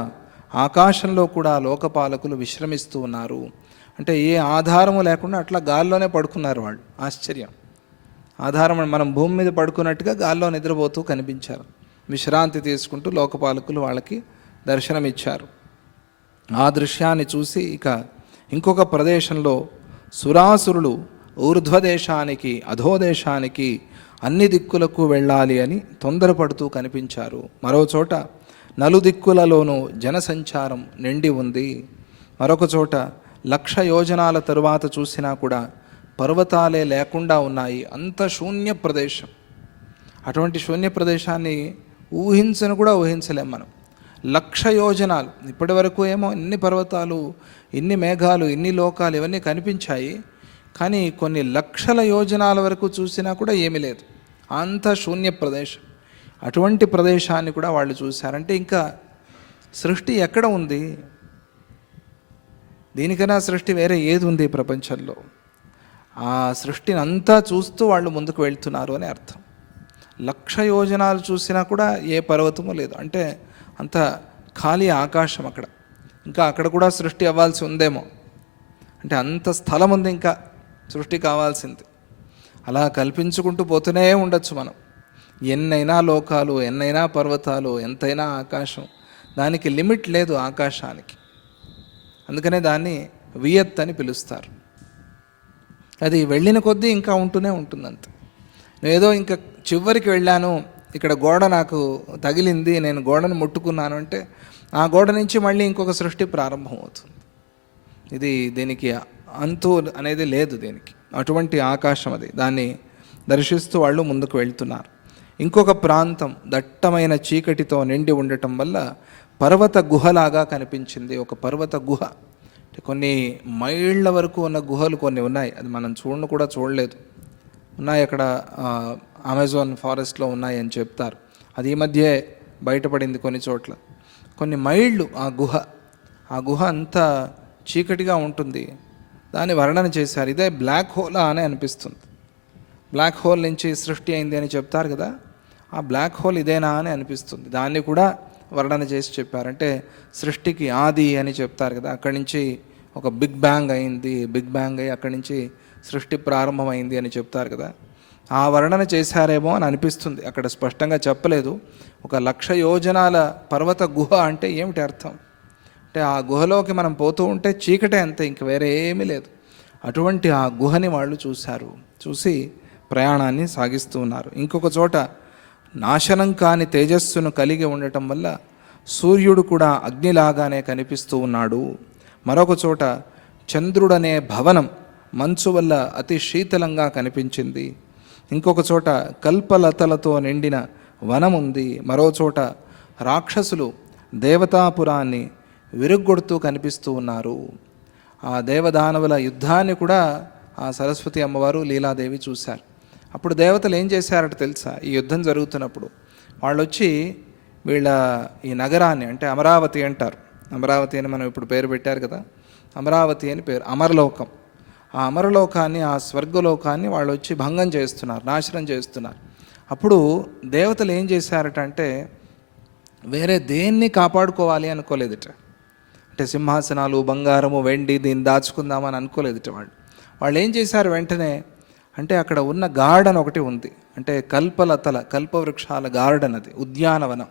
ఆకాశంలో కూడా లోకపాలకులు విశ్రమిస్తూ ఉన్నారు. అంటే ఏ ఆధారము లేకుండా అట్లా గాల్లోనే పడుకున్నారు వాళ్ళు. ఆశ్చర్యం. ఆధారం, మనం భూమి మీద పడుకున్నట్టుగా గాల్లో నిద్రపోతూ కనిపించారు. విశ్రాంతి తీసుకుంటూ లోకపాలకులు వాళ్ళకి దర్శనమిచ్చారు. ఆ దృశ్యాన్ని చూసి ఇక ఇంకొక ప్రదేశంలో సురాసురులు ఊర్ధ్వదేశానికి, అధోదేశానికి, అన్ని దిక్కులకు వెళ్ళాలి అని తొందరపడుతూ కనిపించారు. మరో చోట నలుదిక్కులలోనూ జనసంచారం నిండి ఉంది. మరొక చోట 1,00,000 యోజనాల తరువాత చూసినా కూడా పర్వతాలే లేకుండా ఉన్నాయి. అంత శూన్య ప్రదేశం. అటువంటి శూన్య ప్రదేశాన్ని ఊహించను కూడా ఊహించలేం మనం. 1,00,000 యోజనాలు. ఇప్పటి వరకు ఏమో ఇన్ని పర్వతాలు, ఇన్ని మేఘాలు, ఇన్ని లోకాలు ఇవన్నీ కనిపించాయి. కానీ కొన్ని 1,00,000 యోజనాల వరకు చూసినా కూడా ఏమీ లేదు. అంత శూన్య ప్రదేశం. అటువంటి ప్రదేశాన్ని కూడా వాళ్ళు చూశారంటే ఇంకా సృష్టి ఎక్కడ ఉంది? దీనికన్నా సృష్టి వేరే ఏది ఉంది ప్రపంచంలో? ఆ సృష్టిని అంతా చూస్తూ వాళ్ళు ముందుకు వెళ్తున్నారు అని అర్థం. 1,00,000 యోజనాలు చూసినా కూడా ఏ పర్వతము లేదు. అంటే అంత ఖాళీ ఆకాశం అక్కడ. ఇంకా అక్కడ కూడా సృష్టి అవ్వాల్సి ఉందేమో. అంటే అంత స్థలం ఉంది ఇంకా సృష్టి కావాల్సింది. అలా కల్పించుకుంటూ పోతూనే ఉండొచ్చు మనం. ఎన్నైనా లోకాలు, ఎన్నైనా పర్వతాలు, ఎంతైనా ఆకాశం. దానికి లిమిట్ లేదు ఆకాశానికి. అందుకనే దాన్ని వియత్ అని పిలుస్తారు. అది వెళ్ళిన కొద్దీ ఇంకా ఉంటూనే ఉంటుందంత. నేనేదో ఇంకా చివరికి వెళ్ళాను, ఇక్కడ గోడ నాకు తగిలింది, నేను గోడను ముట్టుకున్నాను అంటే ఆ గోడ నుంచి మళ్ళీ ఇంకొక సృష్టి ప్రారంభమవుతుంది. దీనికి అంతు అనేది లేదు దీనికి. అటువంటి ఆకాశం అది. దాన్ని దర్శిస్తూ వాళ్ళు ముందుకు వెళ్తున్నారు. ఇంకొక ప్రాంతం దట్టమైన చీకటితో నిండి ఉండటం వల్ల పర్వత గుహలాగా కనిపించింది. ఒక పర్వత గుహ. కొన్ని మైళ్ళ వరకు ఉన్న గుహలు కొన్ని ఉన్నాయి. అది మనం కూడా చూడలేదు. ఉన్నాయి అక్కడ, అమెజాన్ ఫారెస్ట్లో ఉన్నాయి అని చెప్తారు. అది ఈ మధ్యే బయటపడింది కొన్ని చోట్ల. కొన్ని మైళ్ళు ఆ గుహ. ఆ గుహ అంతా చీకటిగా ఉంటుంది. దాన్ని వర్ణన చేశారు. ఇదే బ్లాక్ హోలా అని అనిపిస్తుంది. బ్లాక్ హోల్ నుంచి సృష్టి అయింది అని చెప్తారు కదా, ఆ బ్లాక్ హోల్ ఇదేనా అని అనిపిస్తుంది. దాన్ని కూడా వర్ణన చేసి చెప్పారంటే సృష్టికి ఆది అని చెప్తారు కదా, అక్కడి నుంచి ఒక బిగ్ బ్యాంగ్ అయింది. బిగ్ బ్యాంగ్ అయ్యి అక్కడి నుంచి సృష్టి ప్రారంభమైంది అని చెప్తారు కదా, ఆ వర్ణన చేశారేమో అని అనిపిస్తుంది. అక్కడ స్పష్టంగా చెప్పలేదు. 1,00,000 యోజనాల పర్వత గుహ అంటే ఏమిటి అర్థం? అంటే ఆ గుహలోకి మనం పోతూ ఉంటే చీకటే అంతే, ఇంక వేరే ఏమీ లేదు. అటువంటి ఆ గుహని వాళ్ళు చూశారు. చూసి ప్రయాణాన్ని సాగిస్తూ ఉన్నారు. ఇంకొక చోట నాశనం కాని తేజస్సును కలిగి ఉండటం వల్ల సూర్యుడు కూడా అగ్నిలాగానే కనిపిస్తూ ఉన్నాడు. మరొక చోట చంద్రుడనే భవనం మంచు వల్ల అతి శీతలంగా కనిపించింది. ఇంకొక చోట కల్పలతలతో నిండిన వనం ఉంది. మరో చోట రాక్షసులు దేవతాపురాన్ని విరుగ్గొడుతూ కనిపిస్తూ ఉన్నారు. ఆ దేవదానవుల యుద్ధాన్ని కూడా ఆ సరస్వతి అమ్మవారు, లీలాదేవి చూశారు. అప్పుడు దేవతలు ఏం చేశారట తెలుసా? ఈ యుద్ధం జరుగుతున్నప్పుడు వాళ్ళు వచ్చి వీళ్ళ ఈ నగరాన్ని, అంటే అమరావతి అంటారు, అమరావతి అని మనం ఇప్పుడు పేరు పెట్టారు కదా, అమరావతి అని పేరు, అమరలోకం. ఆ అమరలోకాన్ని, ఆ స్వర్గలోకాన్ని వాళ్ళు వచ్చి భంగం చేస్తున్నారు, నాశనం చేస్తున్నారు. అప్పుడు దేవతలు ఏం చేశారట అంటే వేరే దేన్ని కాపాడుకోవాలి అనుకోలేదట. అంటే సింహాసనాలు, బంగారము, వెండి దీన్ని దాచుకుందామని అనుకోలేదట వాళ్ళు ఏం చేశారు వెంటనే అంటే అక్కడ ఉన్న గార్డెన్ ఒకటి ఉంది, అంటే కల్పలతల కల్పవృక్షాల గార్డెన్, అది ఉద్యానవనం.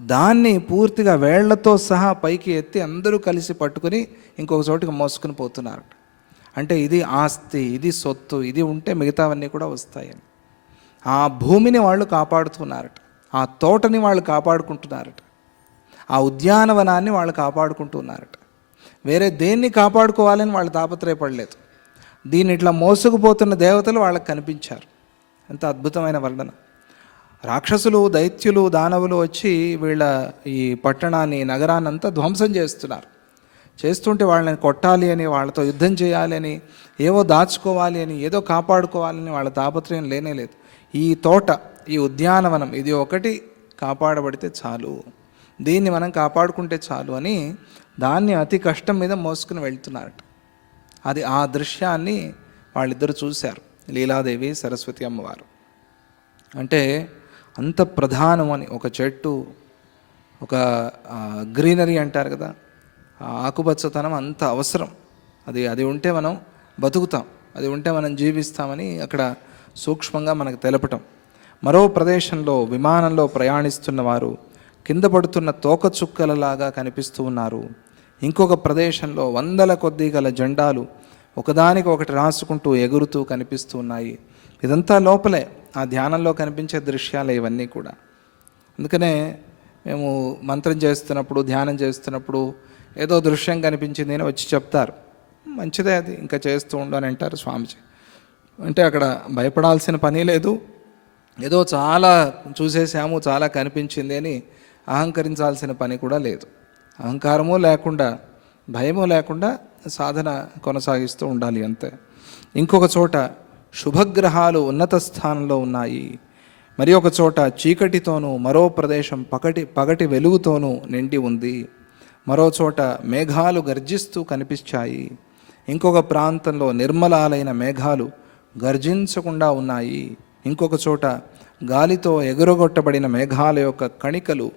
దాన్ని పూర్తిగా వేళ్లతో సహా పైకి ఎత్తి అందరూ కలిసి పట్టుకుని ఇంకొక చోటికి మోసుకుని పోతున్నారు. అంటే ఇది ఆస్తి, ఇది సొత్తు, ఇది ఉంటే మిగతావన్నీ కూడా వస్తాయని. ఆ భూమిని వాళ్ళు కాపాడుతున్నారట, ఆ తోటని వాళ్ళు కాపాడుకుంటున్నారట, ఆ ఉద్యానవనాన్ని వాళ్ళు కాపాడుకుంటున్నారట. వేరే దేన్ని కాపాడుకోవాలని వాళ్ళు తాపత్రయపడలేదు. దీన్ని ఇట్లా మోసుకుపోతున్న దేవతలు వాళ్ళకి కనిపించారు. ఎంత అద్భుతమైన వర్ణన. రాక్షసులు, దైత్యులు, దానవులు వచ్చి వీళ్ళ ఈ పట్టణాన్ని, నగరాన్ని అంతా ధ్వంసం చేస్తుంటే వాళ్ళని కొట్టాలి అని, వాళ్ళతో యుద్ధం చేయాలి అని, ఏవో దాచుకోవాలి అని, ఏదో కాపాడుకోవాలని వాళ్ళ తాపత్రయం లేనేలేదు. ఈ తోట, ఈ ఉద్యానవనం, ఇది ఒకటి కాపాడబడితే చాలు, దీన్ని మనం కాపాడుకుంటే చాలు అని దాన్ని అతి కష్టం మీద మోసుకుని వెళ్తున్నారట. అది ఆ దృశ్యాన్ని వాళ్ళిద్దరు చూశారు, లీలాదేవి, సరస్వతి అమ్మవారు. అంటే అంత ప్రధానం అని, ఒక చెట్టు, ఒక గ్రీనరీ అంటారు కదా, ఆకుపచ్చతనం అంత అవసరం. అది ఉంటే మనం బతుకుతాం, అది ఉంటే మనం జీవిస్తామని అక్కడ సూక్ష్మంగా మనకు తెలపటం. మరో ప్రదేశంలో విమానంలో ప్రయాణిస్తున్న వారు కింద పడుతున్న తోకచుక్కలలాగా కనిపిస్తూ ఉన్నారు. ఇంకొక ప్రదేశంలో వందల కొద్దీ గల జెండాలు ఒకదానికి ఒకటి రాసుకుంటూ ఎగురుతూ కనిపిస్తూ ఉన్నాయి. ఇదంతా లోపలే ఆ ధ్యానంలో కనిపించే దృశ్యాలే ఇవన్నీ కూడా. అందుకనే మేము మంత్రం చేస్తున్నప్పుడు, ధ్యానం చేస్తున్నప్పుడు ఏదో దృశ్యం కనిపించింది అని వచ్చి చెప్తారు, మంచిదే, అది ఇంకా చేస్తూ ఉండు అని అంటారు స్వామిజీ. అంటే అక్కడ భయపడాల్సిన పని లేదు, ఏదో చాలా చూసేసాము, చాలా కనిపించింది అని అహంకరించాల్సిన పని కూడా లేదు. అహంకారము లేకుండా, భయము లేకుండా సాధన కొనసాగిస్తూ ఉండాలి అంతే. ఇంకొక చోట శుభగ్రహాలు ఉన్నత స్థానంలో ఉన్నాయి, మరి ఒక చోట చీకటితోనూ, మరో ప్రదేశం పగటి వెలుగుతోనూ నిండి ఉంది, మరో చోట మేఘాలు గర్జిస్తూ కనిపించాయి, ఇంకొక ప్రాంతంలో నిర్మలాలైన మేఘాలు గర్జించకుండా ఉన్నాయి, ఇంకొక చోట గాలితో ఎగురగొట్టబడిన మేఘాల యొక్క కణికలు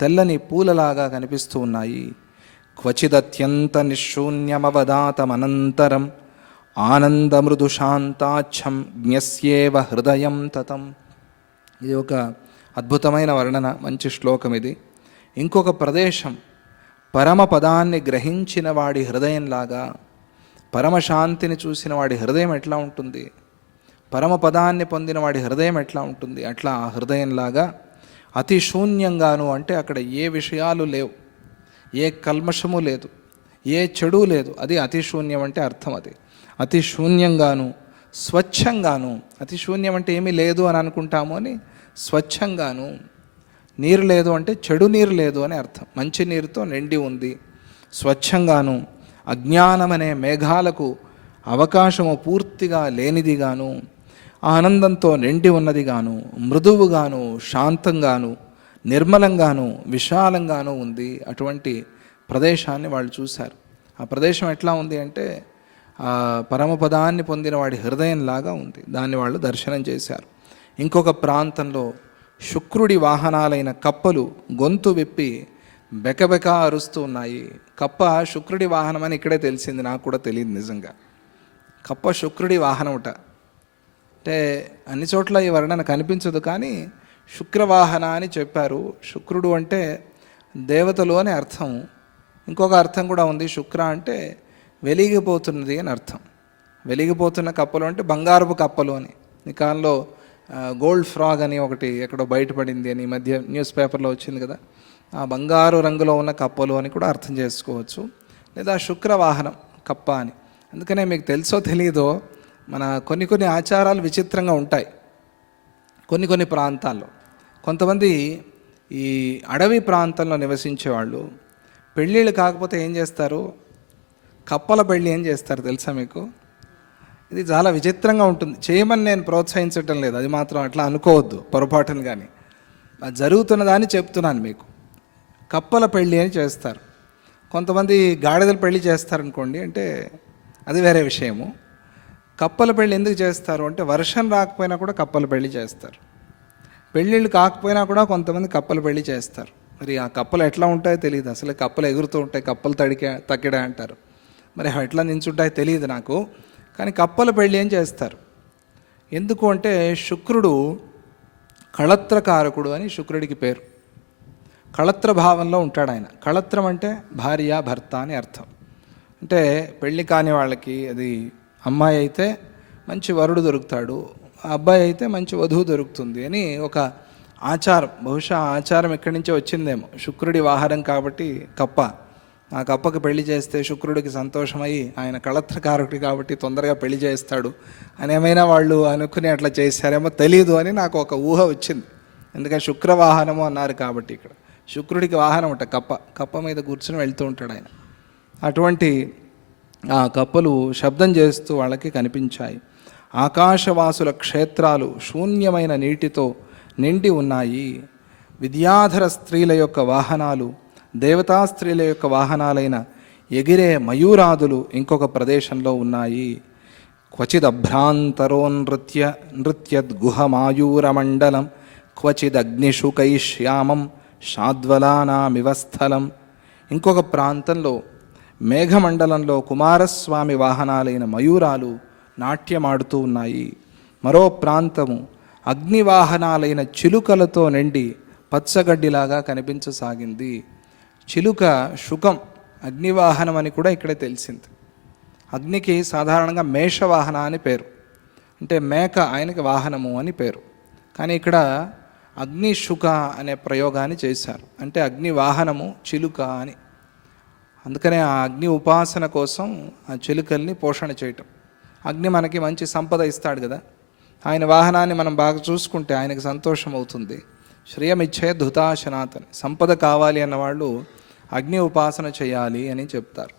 తెల్లని పూలలాగా కనిపిస్తూ ఉన్నాయి. క్వచిదత్యంత నిశూన్యమవదాతమనంతరం ఆనందమృదు శాంతాచ్ఛం జ్ఞస్యేవ హృదయం తతం. ఇది ఒక అద్భుతమైన వర్ణన, మంచి శ్లోకం ఇది. ఇంకొక ప్రదేశం పరమపదాన్ని గ్రహించిన వాడి హృదయంలాగా, పరమశాంతిని చూసిన వాడి హృదయం ఎట్లా ఉంటుంది, పరమపదాన్ని పొందిన వాడి హృదయం ఎట్లా ఉంటుంది, అట్లా ఆ హృదయంలాగా అతి శూన్యంగాను, అంటే అక్కడ ఏ విషయాలు లేవు, ఏ కల్మషము లేదు, ఏ చెడు లేదు, అది అతి శూన్యం అంటే అర్థం. అది అతి శూన్యంగాను, స్వచ్ఛంగాను. అతి శూన్యం అంటే ఏమీ లేదు అని అనుకుంటాము అని, స్వచ్ఛంగాను. నీరు లేదు అంటే చెడు నీరు లేదు అని అర్థం, మంచి నీరుతో నిండి ఉంది. స్వచ్ఛంగాను, అజ్ఞానమనే మేఘాలకు అవకాశము పూర్తిగా లేనిదిగాను, ఆనందంతో నిండి ఉన్నదిగాను, మృదువుగాను, శాంతంగాను, నిర్మలంగాను, విశాలంగాను ఉంది. అటువంటి ప్రదేశాన్ని వాళ్ళు చూశారు. ఆ ప్రదేశం ఎట్లా ఉంది అంటే ఆ పరమపదాన్ని పొందిన వాడి హృదయంలాగా ఉంది. దాన్ని వాళ్ళు దర్శనం చేశారు. ఇంకొక ప్రాంతంలో శుక్రుడి వాహనాలైన కప్పలు గొంతు విప్పి బెకబెక అరుస్తూ ఉన్నాయి. కప్ప శుక్రుడి వాహనం అని ఇక్కడే తెలిసింది, నాకు కూడా తెలియదు నిజంగా. కప్ప శుక్రుడి వాహనముట. అంటే అన్ని చోట్ల ఈ వర్ణన కనిపించదు, కానీ శుక్రవాహన అని చెప్పారు. శుక్రుడు అంటే దేవతలు అని అర్థం. ఇంకొక అర్థం కూడా ఉంది, శుక్ర అంటే వెలిగిపోతున్నది అని అర్థం. వెలిగిపోతున్న కప్పలు అంటే బంగారపు కప్పలు అని. ఈ కాలంలో గోల్డ్ ఫ్రాగ్ అని ఒకటి ఎక్కడో బయటపడింది అని మధ్య న్యూస్ పేపర్లో వచ్చింది కదా, ఆ బంగారు రంగులో ఉన్న కప్పలు అని కూడా అర్థం చేసుకోవచ్చు, లేదా శుక్రవాహనం కప్ప అని. అందుకనే మీకు తెలుసో తెలియదో మన కొన్ని ఆచారాలు విచిత్రంగా ఉంటాయి కొన్ని ప్రాంతాల్లో. కొంతమంది ఈ అడవి ప్రాంతంలో నివసించేవాళ్ళు పెళ్ళిళ్ళు కాకపోతే ఏం చేస్తారు, కప్పల పెళ్ళి ఏం చేస్తారు తెలుసా మీకు? ఇది చాలా విచిత్రంగా ఉంటుంది. చేయమని నేను ప్రోత్సహించటం లేదు, అది మాత్రం అట్లా అనుకోవద్దు పొరపాటును. కానీ అది జరుగుతున్నదాన్ని చెప్తున్నాను మీకు. కప్పల పెళ్ళి అని చేస్తారు. కొంతమంది గాడిదల పెళ్ళి చేస్తారనుకోండి, అంటే అది వేరే విషయము. కప్పల పెళ్ళి ఎందుకు చేస్తారు అంటే వర్షం రాకపోయినా కూడా కప్పల పెళ్ళి చేస్తారు. పెళ్ళిళ్ళు కాకపోయినా కూడా కొంతమంది కప్పల పెళ్ళి చేస్తారు. మరి ఆ కప్పలు ఎట్లా ఉంటాయో తెలియదు. అసలు కప్పలు ఎగురుతూ ఉంటాయి, కప్పలు తక్కిడా అంటారు. మరి అవి ఎట్లా నించుంటాయో తెలియదు నాకు. కానీ కప్పల పెళ్ళి ఏం చేస్తారు. ఎందుకు అంటే శుక్రుడు కళత్రకారకుడు అని శుక్రుడికి పేరు. కళత్ర భావంలో ఉంటాడు ఆయన. కళత్రం అంటే భార్య భర్త అని అర్థం. అంటే పెళ్ళి కాని వాళ్ళకి అది అమ్మాయి అయితే మంచి వరుడు దొరుకుతాడు, ఆ అబ్బాయి అయితే మంచి వధువు దొరుకుతుంది అని ఒక ఆచారం. బహుశా ఆచారం ఎక్కడి నుంచో వచ్చిందేమో. శుక్రుడి వాహనం కాబట్టి కప్ప. ఆ కప్పకు పెళ్లి చేస్తే శుక్రుడికి సంతోషమై ఆయన కళత్రకారకుడి కాబట్టి తొందరగా పెళ్లి చేస్తాడు అని ఏమైనా వాళ్ళు అనుకుని అట్లా చేశారేమో తెలియదు అని నాకు ఒక ఊహ వచ్చింది. ఎందుకంటే శుక్రవాహనము అన్నారు కాబట్టి ఇక్కడ శుక్రుడికి వాహనం ఉంటుంది కప్ప. కప్ప మీద కూర్చుని వెళ్తూ ఉంటాడు ఆయన. అటువంటి ఆ కప్పలు శబ్దం చేస్తూ వాళ్ళకి కనిపించాయి. ఆకాశవాసుల క్షేత్రాలు శూన్యమైన నీటితో నిండి ఉన్నాయి. విద్యాధర స్త్రీల యొక్క వాహనాలు దేవతా స్త్రీల యొక్క వాహనాలైన ఎగిరే మయూరాదులు ఇంకొక ప్రదేశంలో ఉన్నాయి. క్వచిదభ్రాంతరో నృత్యద్గుహమాయూరమండలం క్వచిదగ్నిషుకైశ్యామం షాద్వలానామివస్థలం. ఇంకొక ప్రాంతంలో మేఘమండలంలో కుమారస్వామి వాహనాలైన మయూరాలు నాట్యమాడుతూ ఉన్నాయి. మరో ప్రాంతము అగ్నివాహనాలైన చిలుకలతో నిండి పచ్చగడ్డిలాగా కనిపించసాగింది. చిలుక శుకం అగ్నివాహనం అని కూడా ఇక్కడే తెలిసింది. అగ్నికి సాధారణంగా మేషవాహన అని పేరు, అంటే మేక ఆయనకి వాహనము అని పేరు. కానీ ఇక్కడ అగ్ని శుక అనే ప్రయోగాన్ని చేశారు, అంటే అగ్ని వాహనము చిలుక అని. అందుకనే ఆ అగ్ని ఉపాసన కోసం ఆ చిలుకల్ని పోషణ చేయటం. అగ్ని మనకి మంచి సంపద ఇస్తాడు కదా, ఆయన వాహనాన్ని మనం బాగా చూసుకుంటే ఆయనకి సంతోషం అవుతుంది. శ్రేయమిచ్చే ధృతాశనాథన్. సంపద కావాలి అన్నవాళ్ళు అగ్ని ఉపాసన చేయాలి అని చెప్తారు.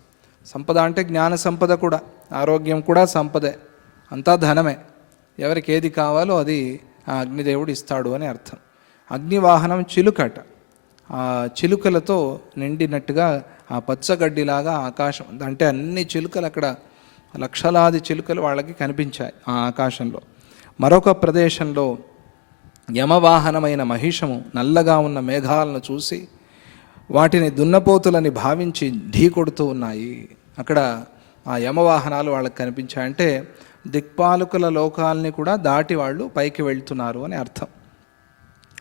సంపద అంటే జ్ఞాన సంపద కూడా, ఆరోగ్యం కూడా సంపదే, అంతా ధనమే. ఎవరికి ఏది కావాలో అది ఆ అగ్నిదేవుడు ఇస్తాడు అని అర్థం. అగ్నివాహనం చిలుకట. ఆ చిలుకలతో నిండినట్టుగా ఆ పచ్చగడ్డిలాగా ఆకాశం, అంటే అన్ని చిలుకలు అక్కడ లక్షలాది చిలుకలు వాళ్ళకి కనిపించాయి ఆ ఆకాశంలో. మరొక ప్రదేశంలో యమవాహనమైన మహిషము నల్లగా ఉన్న మేఘాలను చూసి వాటిని దున్నపోతులని భావించి ఢీకొడుతూ ఉన్నాయి. అక్కడ ఆ యమవాహనాలు వాళ్ళకి కనిపించాయి. అంటే దిక్పాలకుల లోకాలని కూడా దాటి వాళ్ళు పైకి వెళ్తున్నారు అని అర్థం.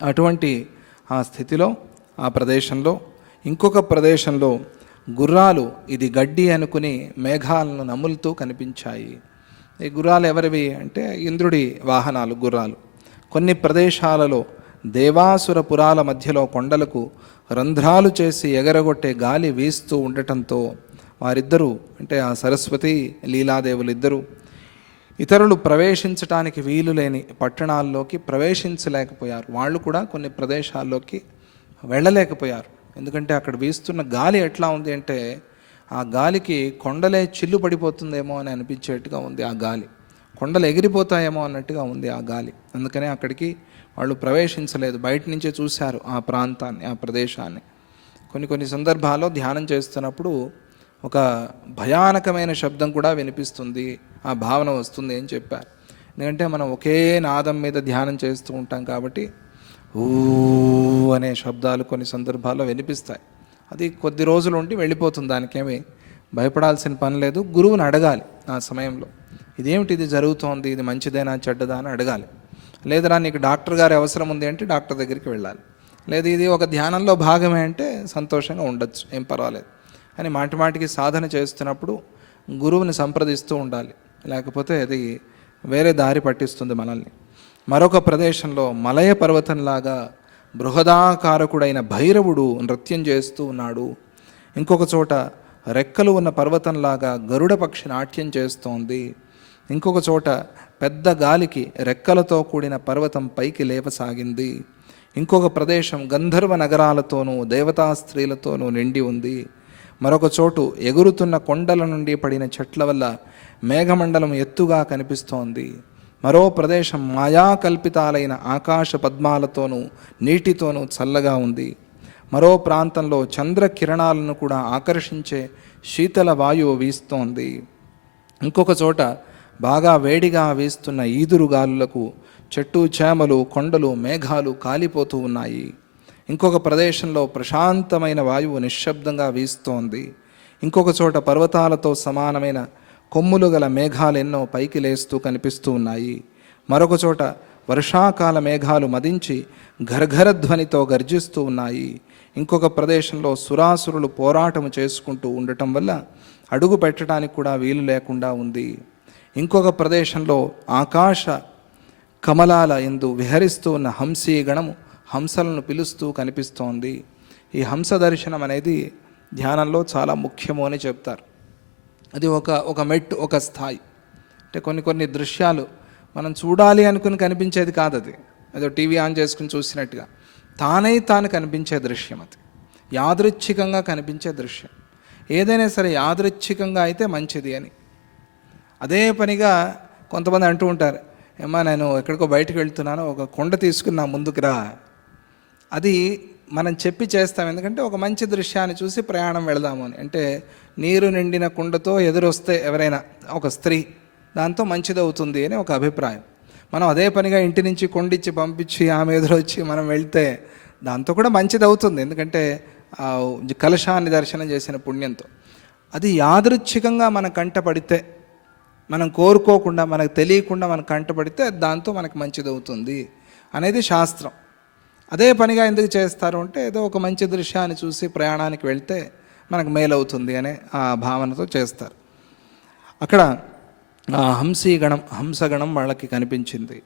అటువంటి ఆ స్థితిలో ఆ ప్రదేశంలో ఇంకొక ప్రదేశంలో గుర్రాలు ఇది గడ్డి అనుకుని మేఘాలను నములుతూ కనిపించాయి. ఈ గుర్రాలు ఎవరివి అంటే ఇంద్రుడి వాహనాలు గుర్రాలు. కొన్ని ప్రదేశాలలో దేవాసుర పురాల మధ్యలో కొండలకు రంధ్రాలు చేసి ఎగరగొట్టే గాలి వీస్తూ ఉండటంతో వారిద్దరూ, అంటే ఆ సరస్వతి లీలాదేవులు ఇద్దరు ఇతరులు ప్రవేశించటానికి వీలు లేని పట్టణాల్లోకి ప్రవేశించలేకపోయారు. వాళ్ళు కూడా కొన్ని ప్రదేశాల్లోకి వెళ్ళలేకపోయారు. ఎందుకంటే అక్కడ వీస్తున్న గాలి ఎట్లా ఉంది అంటే ఆ గాలికి కొండలే చిల్లు పడిపోతుందేమో అని అనిపించేట్టుగా ఉంది. ఆ గాలి కొండలు ఎగిరిపోతాయేమో అన్నట్టుగా ఉంది ఆ గాలి. అందుకనే అక్కడికి వాళ్ళు ప్రవేశించలేదు, బయట నుంచే చూశారు ఆ ప్రాంతాన్ని, ఆ ప్రదేశాన్ని. కొన్ని సందర్భాల్లో ధ్యానం చేస్తున్నప్పుడు ఒక భయానకమైన శబ్దం కూడా వినిపిస్తుంది, ఆ భావన వస్తుంది అని చెప్పారు. ఎందుకంటే మనం ఒకే నాదం మీద ధ్యానం చేస్తూ ఉంటాం కాబట్టి ఊ అనే శబ్దాలు కొన్ని సందర్భాల్లో వినిపిస్తాయి. అది కొద్ది రోజులు ఉండి వెళ్ళిపోతుంది, దానికేమీ భయపడాల్సిన పని లేదు. గురువుని అడగాలి ఆ సమయంలో, ఇదేమిటి ఇది జరుగుతోంది, ఇది మంచిదేనా చెడ్డదా అని అడగాలి. లేదరా నీకు డాక్టర్ గారి అవసరం ఉంది అంటే డాక్టర్ దగ్గరికి వెళ్ళాలి. లేదు ఇది ఒక ధ్యానంలో భాగమే అంటే సంతోషంగా ఉండొచ్చు, ఏం పర్వాలేదు అని మాటిమాటికి సాధన చేస్తున్నప్పుడు గురువుని సంప్రదిస్తూ ఉండాలి. లేకపోతే అది వేరే దారి పట్టిస్తుంది మనల్ని. మరొక ప్రదేశంలో మలయ పర్వతంలాగా బృహదాకారకుడైన భైరవుడు నృత్యం చేస్తూ ఉన్నాడు. ఇంకొక చోట రెక్కలు ఉన్న పర్వతంలాగా గరుడ పక్షి నాట్యం చేస్తోంది. ఇంకొక చోట పెద్ద గాలికి రెక్కలతో కూడిన పర్వతం పైకి లేవసాగింది. ఇంకొక ప్రదేశం గంధర్వ నగరాలతోనూ దేవతా స్త్రీలతోనూ నిండి ఉంది. మరొక చోటు ఎగురుతున్న కొండల నుండి పడిన చెట్ల వల్ల మేఘమండలం ఎత్తుగా కనిపిస్తోంది. మరో ప్రదేశం మాయాకల్పితాలైన ఆకాశ పద్మాలతోనూ నీటితోనూ చల్లగా ఉంది. మరో ప్రాంతంలో చంద్రకిరణాలను కూడా ఆకర్షించే శీతల వాయువు వీస్తోంది. ఇంకొక చోట బాగా వేడిగా వీస్తున్న ఈదురుగాలులకు చెట్టు చేమలు, కొండలు, మేఘాలు కాలిపోతూ ఉన్నాయి. ఇంకొక ప్రదేశంలో ప్రశాంతమైన వాయువు నిశ్శబ్దంగా వీస్తోంది. ఇంకొక చోట పర్వతాలతో సమానమైన కొమ్ములు గల మేఘాలు ఎన్నో పైకి లేస్తూ కనిపిస్తూ ఉన్నాయి. మరొక చోట వర్షాకాల మేఘాలు మదించి ఘర్ఘర ధ్వనితో గర్జిస్తూ ఉన్నాయి. ఇంకొక ప్రదేశంలో సురాసురులు పోరాటం చేసుకుంటూ ఉండటం వల్ల అడుగు పెట్టడానికి కూడా వీలు లేకుండా ఉంది. ఇంకొక ప్రదేశంలో ఆకాశ కమలాల యందు విహరిస్తూ ఉన్న హంసీగణము హంసలను పిలుస్తూ కనిపిస్తోంది. ఈ హంస దర్శనం అనేది ధ్యానంలో చాలా ముఖ్యము అని చెప్తారు. అది ఒక మెట్టు, ఒక స్థాయి. అంటే కొన్ని దృశ్యాలు మనం చూడాలి అనుకుని కనిపించేది కాదు. అది ఏదో టీవీ ఆన్ చేసుకుని చూసినట్టుగా తాను కనిపించే దృశ్యం. అది యాదృచ్ఛికంగా కనిపించే దృశ్యం. ఏదైనా సరే యాదృచ్ఛికంగా అయితే మంచిది అని. అదే పనిగా కొంతమంది అంటూ ఉంటారు, ఏమా నేను ఎక్కడికో బయటకు వెళ్తున్నాను, ఒక కొండ తీసుకుని నా ముందుకు రా. అది మనం చెప్పి చేస్తాం, ఎందుకంటే ఒక మంచి దృశ్యాన్ని చూసి ప్రయాణం వెళదాము అని. అంటే నీరు నిండిన కుండతో ఎదురొస్తే ఎవరైనా ఒక స్త్రీ, దాంతో మంచిదవుతుంది అని ఒక అభిప్రాయం. మనం అదే పనిగా ఇంటి నుంచి కొండిచ్చి పంపించి ఆమె ఎదురొచ్చి మనం వెళ్తే దాంతో కూడా మంచిదవుతుంది, ఎందుకంటే కలశాన్ని దర్శనం చేసిన పుణ్యంతో. అది యాదృచ్ఛికంగా మన కంట పడితే, మనం కోరుకోకుండా మనకు తెలియకుండా మన కంట పడితే దాంతో మనకు మంచిదవుతుంది అనేది శాస్త్రం. అదే పనిగా ఎందుకు చేస్తారు అంటే ఏదో ఒక మంచి దృశ్యాన్ని చూసి ప్రయాణానికి వెళ్తే మనకు మేలవుతుంది అనే ఆ భావనతో చేస్తారు. అక్కడ హంసగణం వాళ్ళకి కనిపించింది.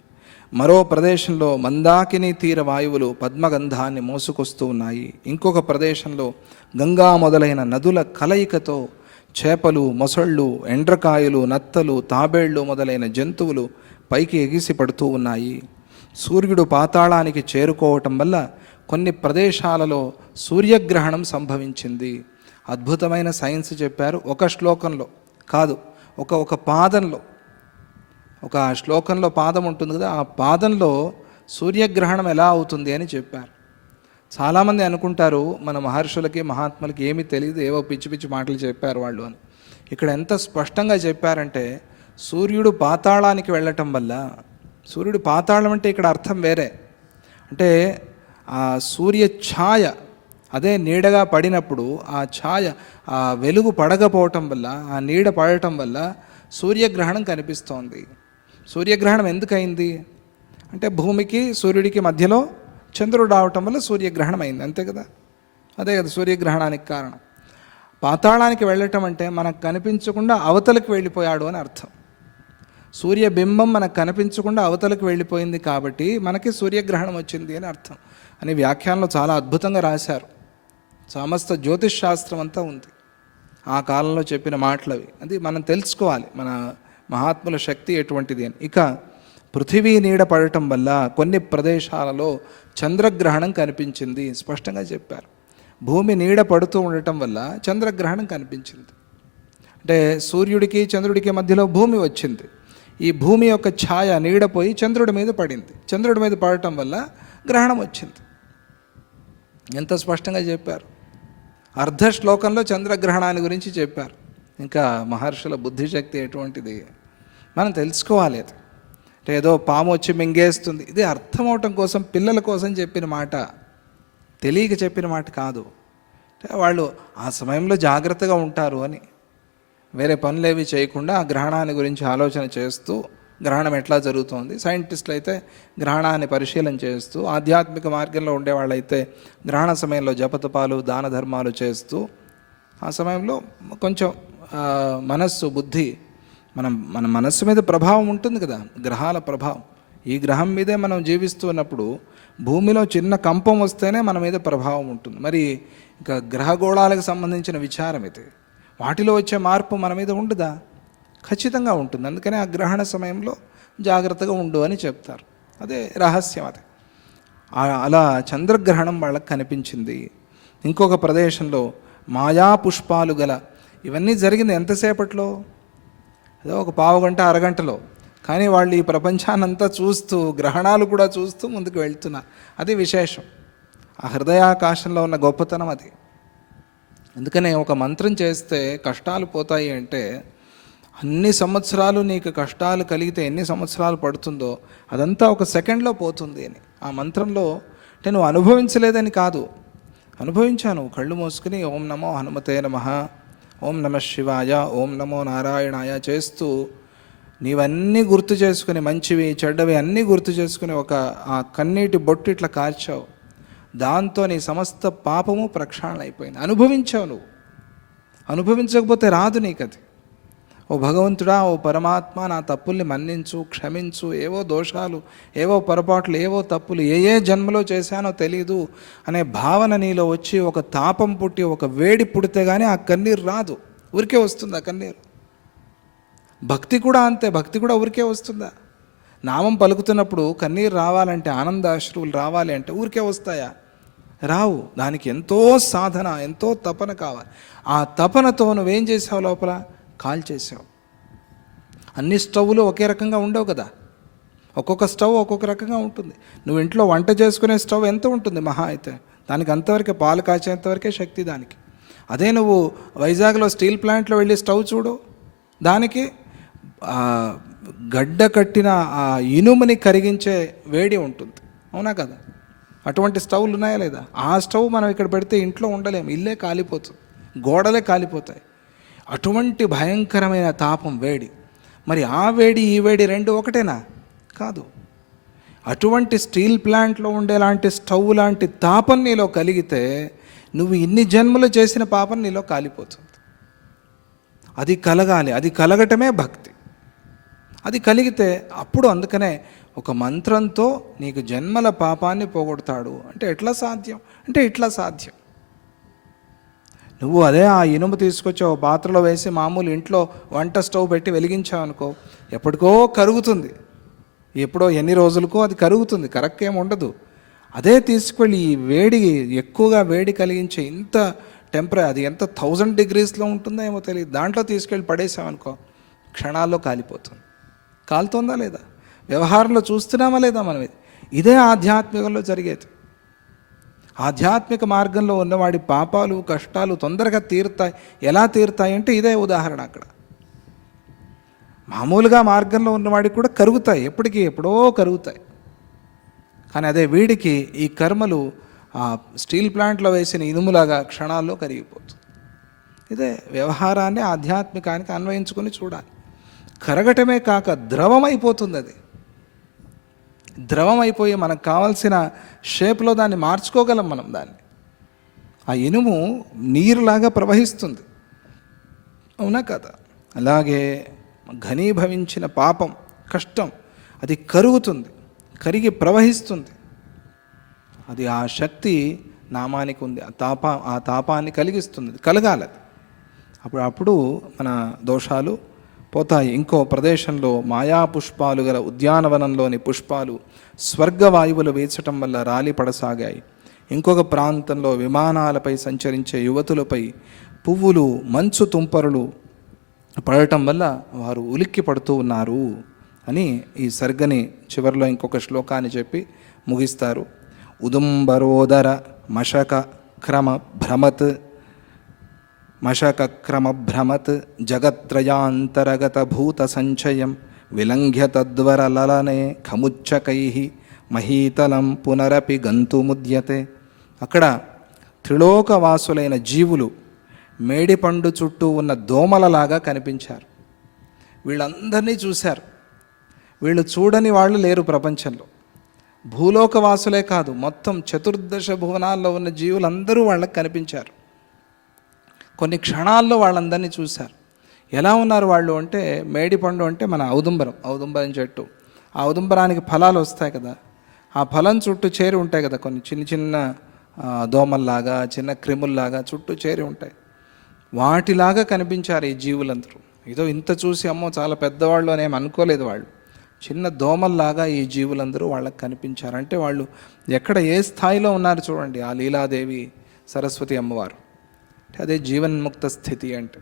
మరో ప్రదేశంలో మందాకిని తీర వాయువులు పద్మగంధాన్ని మోసుకొస్తూ ఉన్నాయి. ఇంకొక ప్రదేశంలో గంగా మొదలైన నదుల కలయికతో చేపలు, మొసళ్ళు, ఎండ్రకాయలు, నత్తలు, తాబేళ్లు మొదలైన జంతువులు పైకి ఎగిసి పడుతూ ఉన్నాయి. సూర్యుడు పాతాళానికి చేరుకోవటం వల్ల కొన్ని ప్రదేశాలలో సూర్యగ్రహణం సంభవించింది. అద్భుతమైన సైన్స్ చెప్పారు. ఒక శ్లోకంలో కాదు, ఒక పాదంలో, ఒక శ్లోకంలో పాదం ఉంటుంది కదా, ఆ పాదంలో సూర్యగ్రహణం ఎలా అవుతుంది అని చెప్పారు. చాలామంది అనుకుంటారు మన మహర్షులకి మహాత్ములకి ఏమీ తెలియదు, ఏవో పిచ్చి పిచ్చి మాటలు చెప్పారు వాళ్ళు అని. ఇక్కడ ఎంత స్పష్టంగా చెప్పారంటే సూర్యుడు పాతాళానికి వెళ్ళటం వల్ల, సూర్యుడు పాతాళం అంటే ఇక్కడ అర్థం వేరే. అంటే ఆ సూర్య ఛాయ అదే నీడగా పడినప్పుడు ఆ ఛాయ, ఆ వెలుగు పడకపోవటం వల్ల, ఆ నీడ పడటం వల్ల సూర్యగ్రహణం కనిపిస్తోంది. సూర్యగ్రహణం ఎందుకయింది అంటే భూమికి సూర్యుడికి మధ్యలో చంద్రుడు రావటం వల్ల సూర్యగ్రహణం అయింది, అంతే కదా. అదే కదా సూర్యగ్రహణానికి కారణం. పాతాళానికి వెళ్ళటం అంటే మనకు కనిపించకుండా అవతలకు వెళ్ళిపోయాడు అని అర్థం. సూర్యబింబం మనకు కనిపించకుండా అవతలకు వెళ్ళిపోయింది కాబట్టి మనకి సూర్యగ్రహణం వచ్చింది అని అర్థం అని వ్యాఖ్యానంలో చాలా అద్భుతంగా రాశారు. సమస్త జ్యోతిష్ శాస్త్రం అంతా ఉంది ఆ కాలంలో చెప్పిన మాటలవి. అది మనం తెలుసుకోవాలి మన మహాత్ముల శక్తి ఎటువంటిది అని. ఇక పృథివీ నీడ పడటం వల్ల కొన్ని ప్రదేశాలలో చంద్రగ్రహణం కనిపించింది, స్పష్టంగా చెప్పారు. భూమి నీడ పడుతూ ఉండటం వల్ల చంద్రగ్రహణం కనిపించింది. అంటే సూర్యుడికి చంద్రుడికి మధ్యలో భూమి వచ్చింది. ఈ భూమి యొక్క ఛాయ నీడపోయి చంద్రుడి మీద పడింది. చంద్రుడి మీద పడటం వల్ల గ్రహణం వచ్చింది. ఎంత స్పష్టంగా చెప్పారు. అర్ధ శ్లోకంలో చంద్రగ్రహణాన్ని గురించి చెప్పారు. ఇంకా మహర్షుల బుద్ధిశక్తి ఎటువంటిది మనం తెలుసుకోవాలి. అది అంటే ఏదో పాము వచ్చి మింగేస్తుంది, ఇది అర్థం అవటం కోసం పిల్లల కోసం చెప్పిన మాట, తెలియక చెప్పిన మాట కాదు. అంటే వాళ్ళు ఆ సమయంలో జాగ్రత్తగా ఉంటారు అని, వేరే పనులేవి చేయకుండా ఆ గ్రహణాన్ని గురించి ఆలోచన చేస్తూ, గ్రహణం ఎట్లా జరుగుతోంది, సైంటిస్టులు అయితే గ్రహణాన్ని పరిశీలన చేస్తూ, ఆధ్యాత్మిక మార్గంలో ఉండేవాళ్ళైతే గ్రహణ సమయంలో జపతపాలు దాన ధర్మాలు చేస్తూ, ఆ సమయంలో కొంచెం మనస్సు బుద్ధి మన మనస్సు మీద ప్రభావం ఉంటుంది కదా, గ్రహాల ప్రభావం. ఈ గ్రహం మీదే మనం జీవిస్తూ ఉన్నప్పుడు భూమిలో చిన్న కంపం వస్తేనే మన మీద ప్రభావం ఉంటుంది. మరి ఇంకా గ్రహగోళాలకు సంబంధించిన విచారం ఇది, వాటిలో వచ్చే మార్పు మన మీద ఉండదా? ఖచ్చితంగా ఉంటుంది. అందుకని ఆ గ్రహణ సమయంలో జాగ్రత్తగా ఉండు అని చెప్తారు. అదే రహస్యం. అది అలా చంద్రగ్రహణం వాళ్ళకి కనిపించింది. ఇంకొక ప్రదేశంలో మాయా పుష్పాలు గల, ఇవన్నీ జరిగింది ఎంతసేపట్లో? ఏదో ఒక పావుగంట అరగంటలో. కానీ వాళ్ళు ఈ ప్రపంచాన్నంతా చూస్తూ, గ్రహణాలు కూడా చూస్తూ ముందుకు వెళ్తున్నారు. అది విశేషం. ఆ హృదయాకాశంలో ఉన్న గొప్పతనం అది. అందుకనే ఒక మంత్రం చేస్తే కష్టాలు పోతాయి అంటే, అన్ని సంవత్సరాలు నీకు కష్టాలు కలిగితే ఎన్ని సంవత్సరాలు పడుతుందో అదంతా ఒక సెకండ్లో పోతుంది అని. ఆ మంత్రంలో అంటే నువ్వు అనుభవించలేదని కాదు, అనుభవించాను. కళ్ళు మూసుకుని ఓం నమో హనుమతే నమః, ఓం నమ శివాయ, ఓం నమో నారాయణాయ చేస్తూ నీవన్నీ గుర్తు చేసుకుని, మంచివి చెడ్డవి అన్నీ గుర్తు చేసుకుని ఆ కన్నీటి బొట్టు ఇట్లా కార్చావు. దాంతో నీ సమస్త పాపము ప్రక్షాళన అయిపోయింది. అనుభవించావు నువ్వు. అనుభవించకపోతే రాదు నీకు అది. ఓ భగవంతుడా, ఓ పరమాత్మ, నా తప్పుల్ని మన్నించు, క్షమించు, ఏవో దోషాలు, ఏవో పొరపాట్లు, ఏవో తప్పులు ఏ జన్మలో చేశానో తెలీదు అనే భావన నీలో వచ్చి ఒక తాపం పుట్టి, ఒక వేడి పుడితే కానీ ఆ కన్నీరు రాదు. ఊరికే వస్తుంది ఆ కన్నీరు. భక్తి కూడా అంతే. భక్తి కూడా ఊరికే వస్తుందా? నామం పలుకుతున్నప్పుడు కన్నీరు రావాలంటే, ఆనందాశ్రువులు రావాలి అంటే ఊరికే వస్తాయా? రావు. దానికి ఎంతో సాధన, ఎంతో తపన కావాలి. ఆ తపనతో నువ్వేం చేసావు? లోపల కాల్చేసావు. అన్ని స్టవ్లు ఒకే రకంగా ఉండవు కదా. ఒక్కొక్క స్టవ్ ఒక్కొక్క రకంగా ఉంటుంది. నువ్వు ఇంట్లో వంట చేసుకునే స్టవ్ ఎంత ఉంటుంది మహా అయితే? దానికి అంతవరకే, పాలు కాచేంతవరకే శక్తి దానికి. అదే నువ్వు వైజాగ్లో స్టీల్ ప్లాంట్లో వెళ్ళి స్టవ్ చూడు, దానికి గడ్డ కట్టిన ఆ ఇనుముని కరిగించే వేడి ఉంటుంది. అవునా కదా? అటువంటి స్టవ్లు ఉన్నాయా లేదా? ఆ స్టవ్ మనం ఇక్కడ పెడితే ఇంట్లో ఉండలేము, ఇల్లే కాలిపోతుంది, గోడలే కాలిపోతాయి. అటువంటి భయంకరమైన తాపం, వేడి. మరి ఆ వేడి ఈ వేడి రెండు ఒకటేనా? కాదు. అటువంటి స్టీల్ ప్లాంట్లో ఉండేలాంటి స్టవ్ లాంటి తాపం నీలో కలిగితే నువ్వు ఇన్ని జన్మలు చేసిన పాపం నీలో కాలిపోతుంది. అది కలగాలి. అది కలగటమే భక్తి. అది కలిగితే అప్పుడు, అందుకనే ఒక మంత్రంతో నీకు జన్మల పాపాన్ని పోగొడతాడు అంటే ఎట్లా సాధ్యం? అంటే ఇట్లా సాధ్యం. నువ్వు అదే ఆ ఇనుము తీసుకొచ్చి ఒక పాత్రలో వేసి మామూలు ఇంట్లో వంట స్టవ్ పెట్టి వెలిగించావు అనుకో, ఎప్పటికో కరుగుతుంది. ఎప్పుడో ఎన్ని రోజులకో అది కరుగుతుంది, కరెక్ట్ ఏమి ఉండదు. అదే తీసుకెళ్ళి ఈ వేడి, ఎక్కువగా వేడి కలిగించే ఇంత అది ఎంత 1000 degreesలో ఉంటుందో ఏమో తెలియదు, దాంట్లో తీసుకెళ్ళి పడేసామనుకో క్షణాల్లో కాలిపోతుంది. కాలుతోందా లేదా? వ్యవహారంలో చూస్తున్నామా లేదా మనం? ఇదే ఆధ్యాత్మికంలో జరిగేది. ఆధ్యాత్మిక మార్గంలో ఉన్నవాడి పాపాలు, కష్టాలు తొందరగా తీరుతాయి. ఎలా తీరుతాయి అంటే ఇదే ఉదాహరణ. అక్కడ మామూలుగా మార్గంలో ఉన్నవాడికి కూడా కరుగుతాయి, ఎప్పుడో కరుగుతాయి. కానీ అదే వీడికి ఈ కర్మలు ఆ స్టీల్ ప్లాంట్లో వేసిన ఇనుములాగా క్షణాల్లో కరిగిపోతుంది. ఇదే వ్యవహారాన్ని ఆధ్యాత్మికానికి అన్వయించుకొని చూడాలి. కరగటమే కాక ద్రవమైపోతుంది. అది ద్రవమైపోయి మనకు కావాల్సిన షేప్లో దాన్ని మార్చుకోగలం మనం. దాన్ని ఆ ఇనుము నీరులాగా ప్రవహిస్తుంది. అవునా కదా? అలాగే ఘనీభవించిన పాపం, కష్టం, అది కరుగుతుంది, కరిగి ప్రవహిస్తుంది. అది ఆ శక్తి నామానికి ఉంది. ఆ తాపాన్ని కలిగిస్తుంది. కలగాలి. అప్పుడు మన దోషాలు పోతాయి. ఇంకో ప్రదేశంలో మాయా పుష్పాలు గల ఉద్యానవనంలోని పుష్పాలు స్వర్గవాయువులు వీచటం వల్ల రాలి పడసాగాయి. ఇంకొక ప్రాంతంలో విమానాలపై సంచరించే యువతులపై పువ్వులు, మంచు తుంపరులు పడటం వల్ల వారు ఉలిక్కి పడుతూ ఉన్నారు అని ఈ సర్గని చివరిలో ఇంకొక శ్లోకాన్ని చెప్పి ముగిస్తారు. ఉదుంబరోదర మశక క్రమ భ్రమత్ మశకక్రమభ్రమత్ జగత్రయాంతరగత భూత సంచయం విలంఘ్య తద్వరలలనే ఖముచ్చకైః మహీతలం పునరపి గంతుముద్యతే. అక్కడ త్రిలోకవాసులైన జీవులు మేడిపండు చుట్టూ ఉన్న దోమలలాగా కనిపించారు. వీళ్ళందరినీ చూశారు. వీళ్ళు చూడని వాళ్ళు లేరు ప్రపంచంలో. భూలోకవాసులే కాదు, మొత్తం 14 భువనాల్లో ఉన్న జీవులందరూ వాళ్ళకి కనిపించారు. కొన్ని క్షణాల్లో వాళ్ళందరినీ చూశారు. ఎలా ఉన్నారు వాళ్ళు అంటే, మేడిపండు అంటే మన ఔదుంబరం చెట్టు. ఆ ఔదుంబరానికి ఫలాలు వస్తాయి కదా, ఆ ఫలం చుట్టూ చేరి ఉంటాయి కదా కొన్ని చిన్న చిన్న దోమల్లాగా, చిన్న క్రిముల్లాగా చుట్టూ చేరి ఉంటాయి. వాటిలాగా కనిపించారు ఈ జీవులందరూ. ఏదో ఇంత చూసి అమ్మో చాలా పెద్దవాళ్ళు అనేమి అనుకోలేదు. వాళ్ళు చిన్న దోమల్లాగా ఈ జీవులందరూ వాళ్ళకి కనిపించారు. అంటే వాళ్ళు ఎక్కడ ఏ స్థాయిలో ఉన్నారు చూడండి. ఆ లీలాదేవి సరస్వతి అమ్మవారు అదే జీవన్ముక్త స్థితి. అంటే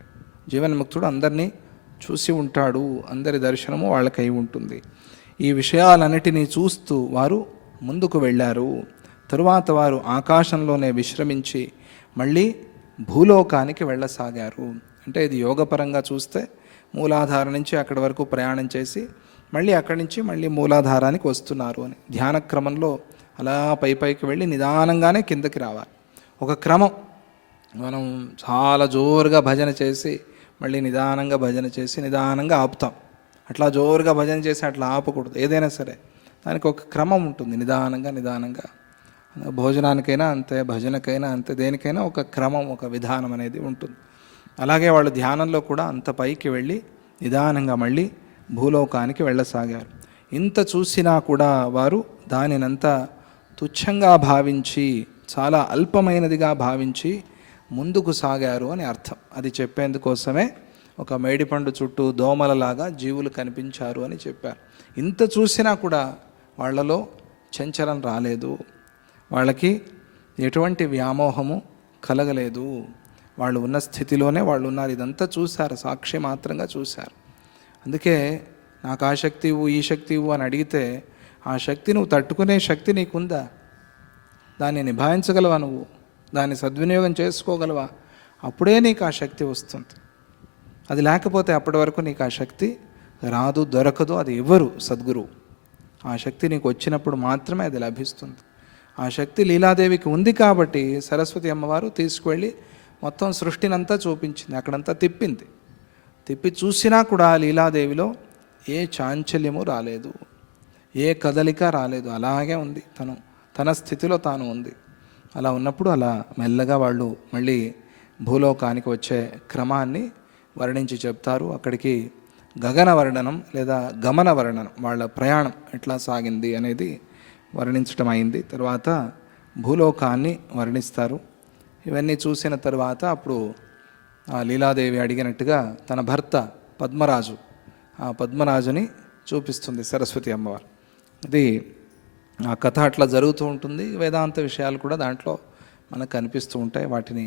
జీవన్ముక్తుడు అందరినీ చూసి ఉంటాడు, అందరి దర్శనము వాళ్ళకై ఉంటుంది. ఈ విషయాలన్నిటినీ చూస్తూ వారు ముందుకు వెళ్ళారు. తరువాత వారు ఆకాశంలోనే విశ్రమించి మళ్ళీ భూలోకానికి వెళ్ళసాగారు. అంటే ఇది యోగపరంగా చూస్తే మూలాధారం నుంచి అక్కడి వరకు ప్రయాణం చేసి మళ్ళీ అక్కడి నుంచి మళ్ళీ మూలాధారానికి వస్తున్నారు అని. ధ్యాన క్రమంలో అలా పైకి వెళ్ళి నిదానంగానే కిందకి రావాలి. ఒక క్రమం. మనం చాలా జోరుగా భజన చేసి మళ్ళీ నిదానంగా భజన చేసి నిదానంగా ఆపుతాం. అట్లా జోరుగా భజన చేసి అట్లా ఆపకూడదు. ఏదైనా సరే దానికి ఒక క్రమం ఉంటుంది. నిదానంగా భోజనానికైనా అంతే, భజనకైనా అంతే, దేనికైనా ఒక క్రమం, ఒక విధానం అనేది ఉంటుంది. అలాగే వాళ్ళు ధ్యానంలో కూడా అంత పైకి వెళ్ళి నిదానంగా మళ్ళీ భూలోకానికి వెళ్ళసాగారు. ఇంత చూసినా కూడా వారు దానినంతా తుచ్చంగా భావించి, చాలా అల్పమైనదిగా భావించి ముందుకు సాగారు అని అర్థం. అది చెప్పేందుకోసమే ఒక మేడిపండు చుట్టూ దోమలలాగా జీవులు కనిపించారు అని చెప్పారు. ఇంత చూసినా కూడా వాళ్ళలో చంచలం రాలేదు, వాళ్ళకి ఎటువంటి వ్యామోహము కలగలేదు. వాళ్ళు ఉన్న స్థితిలోనే వాళ్ళు ఉన్నారు. ఇదంతా చూశారు, సాక్షి మాత్రంగా చూశారు. అందుకే నాకు ఆ శక్తి ఇవ్వు, ఈ శక్తి ఇవ్వు అని అడిగితే ఆ శక్తి నువ్వు తట్టుకునే శక్తి నీకుందా? దాన్ని నిభాయించగలవా? నువ్వు దాన్ని సద్వినియోగం చేసుకోగలవా? అప్పుడే నీకు ఆ శక్తి వస్తుంది. అది లేకపోతే అప్పటి వరకు నీకు ఆ శక్తి రాదు, దొరకదు. అది ఎవరు? సద్గురువు. ఆ శక్తి నీకు వచ్చినప్పుడు మాత్రమే అది లభిస్తుంది. ఆ శక్తి లీలాదేవికి ఉంది కాబట్టి సరస్వతి అమ్మవారు తీసుకువెళ్ళి మొత్తం సృష్టినంతా చూపించింది. అక్కడంతా తిప్పి చూసినా కూడా లీలాదేవిలో ఏ చాంచల్యము రాలేదు, ఏ కదలిక రాలేదు. అలాగే ఉంది. తన స్థితిలో తాను ఉంది. అలా ఉన్నప్పుడు అలా మెల్లగా వాళ్ళు మళ్ళీ భూలోకానికి వచ్చే క్రమాన్ని వర్ణించి చెప్తారు. అక్కడికి గగన వర్ణనం లేదా గమన వర్ణనం, వాళ్ళ ప్రయాణం ఎట్లా సాగింది అనేది వర్ణించటం అయింది. తర్వాత భూలోకాన్ని వర్ణిస్తారు. ఇవన్నీ చూసిన తర్వాత అప్పుడు ఆ లీలాదేవి అడిగినట్టుగా తన భర్త పద్మరాజు, ఆ పద్మరాజుని చూపిస్తుంది సరస్వతి అమ్మవారు. అది ఆ కథ అట్లా జరుగుతూ ఉంటుంది. వేదాంత విషయాలు కూడా దాంట్లో మనకు కనిపిస్తూ ఉంటాయి. వాటిని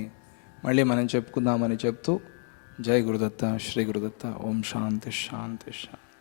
మళ్ళీ మనం చెప్పుకుందామని చెప్తూ జై గురుదత్త, శ్రీ గురుదత్త. ఓం శాంతి శాంతి శాంతి.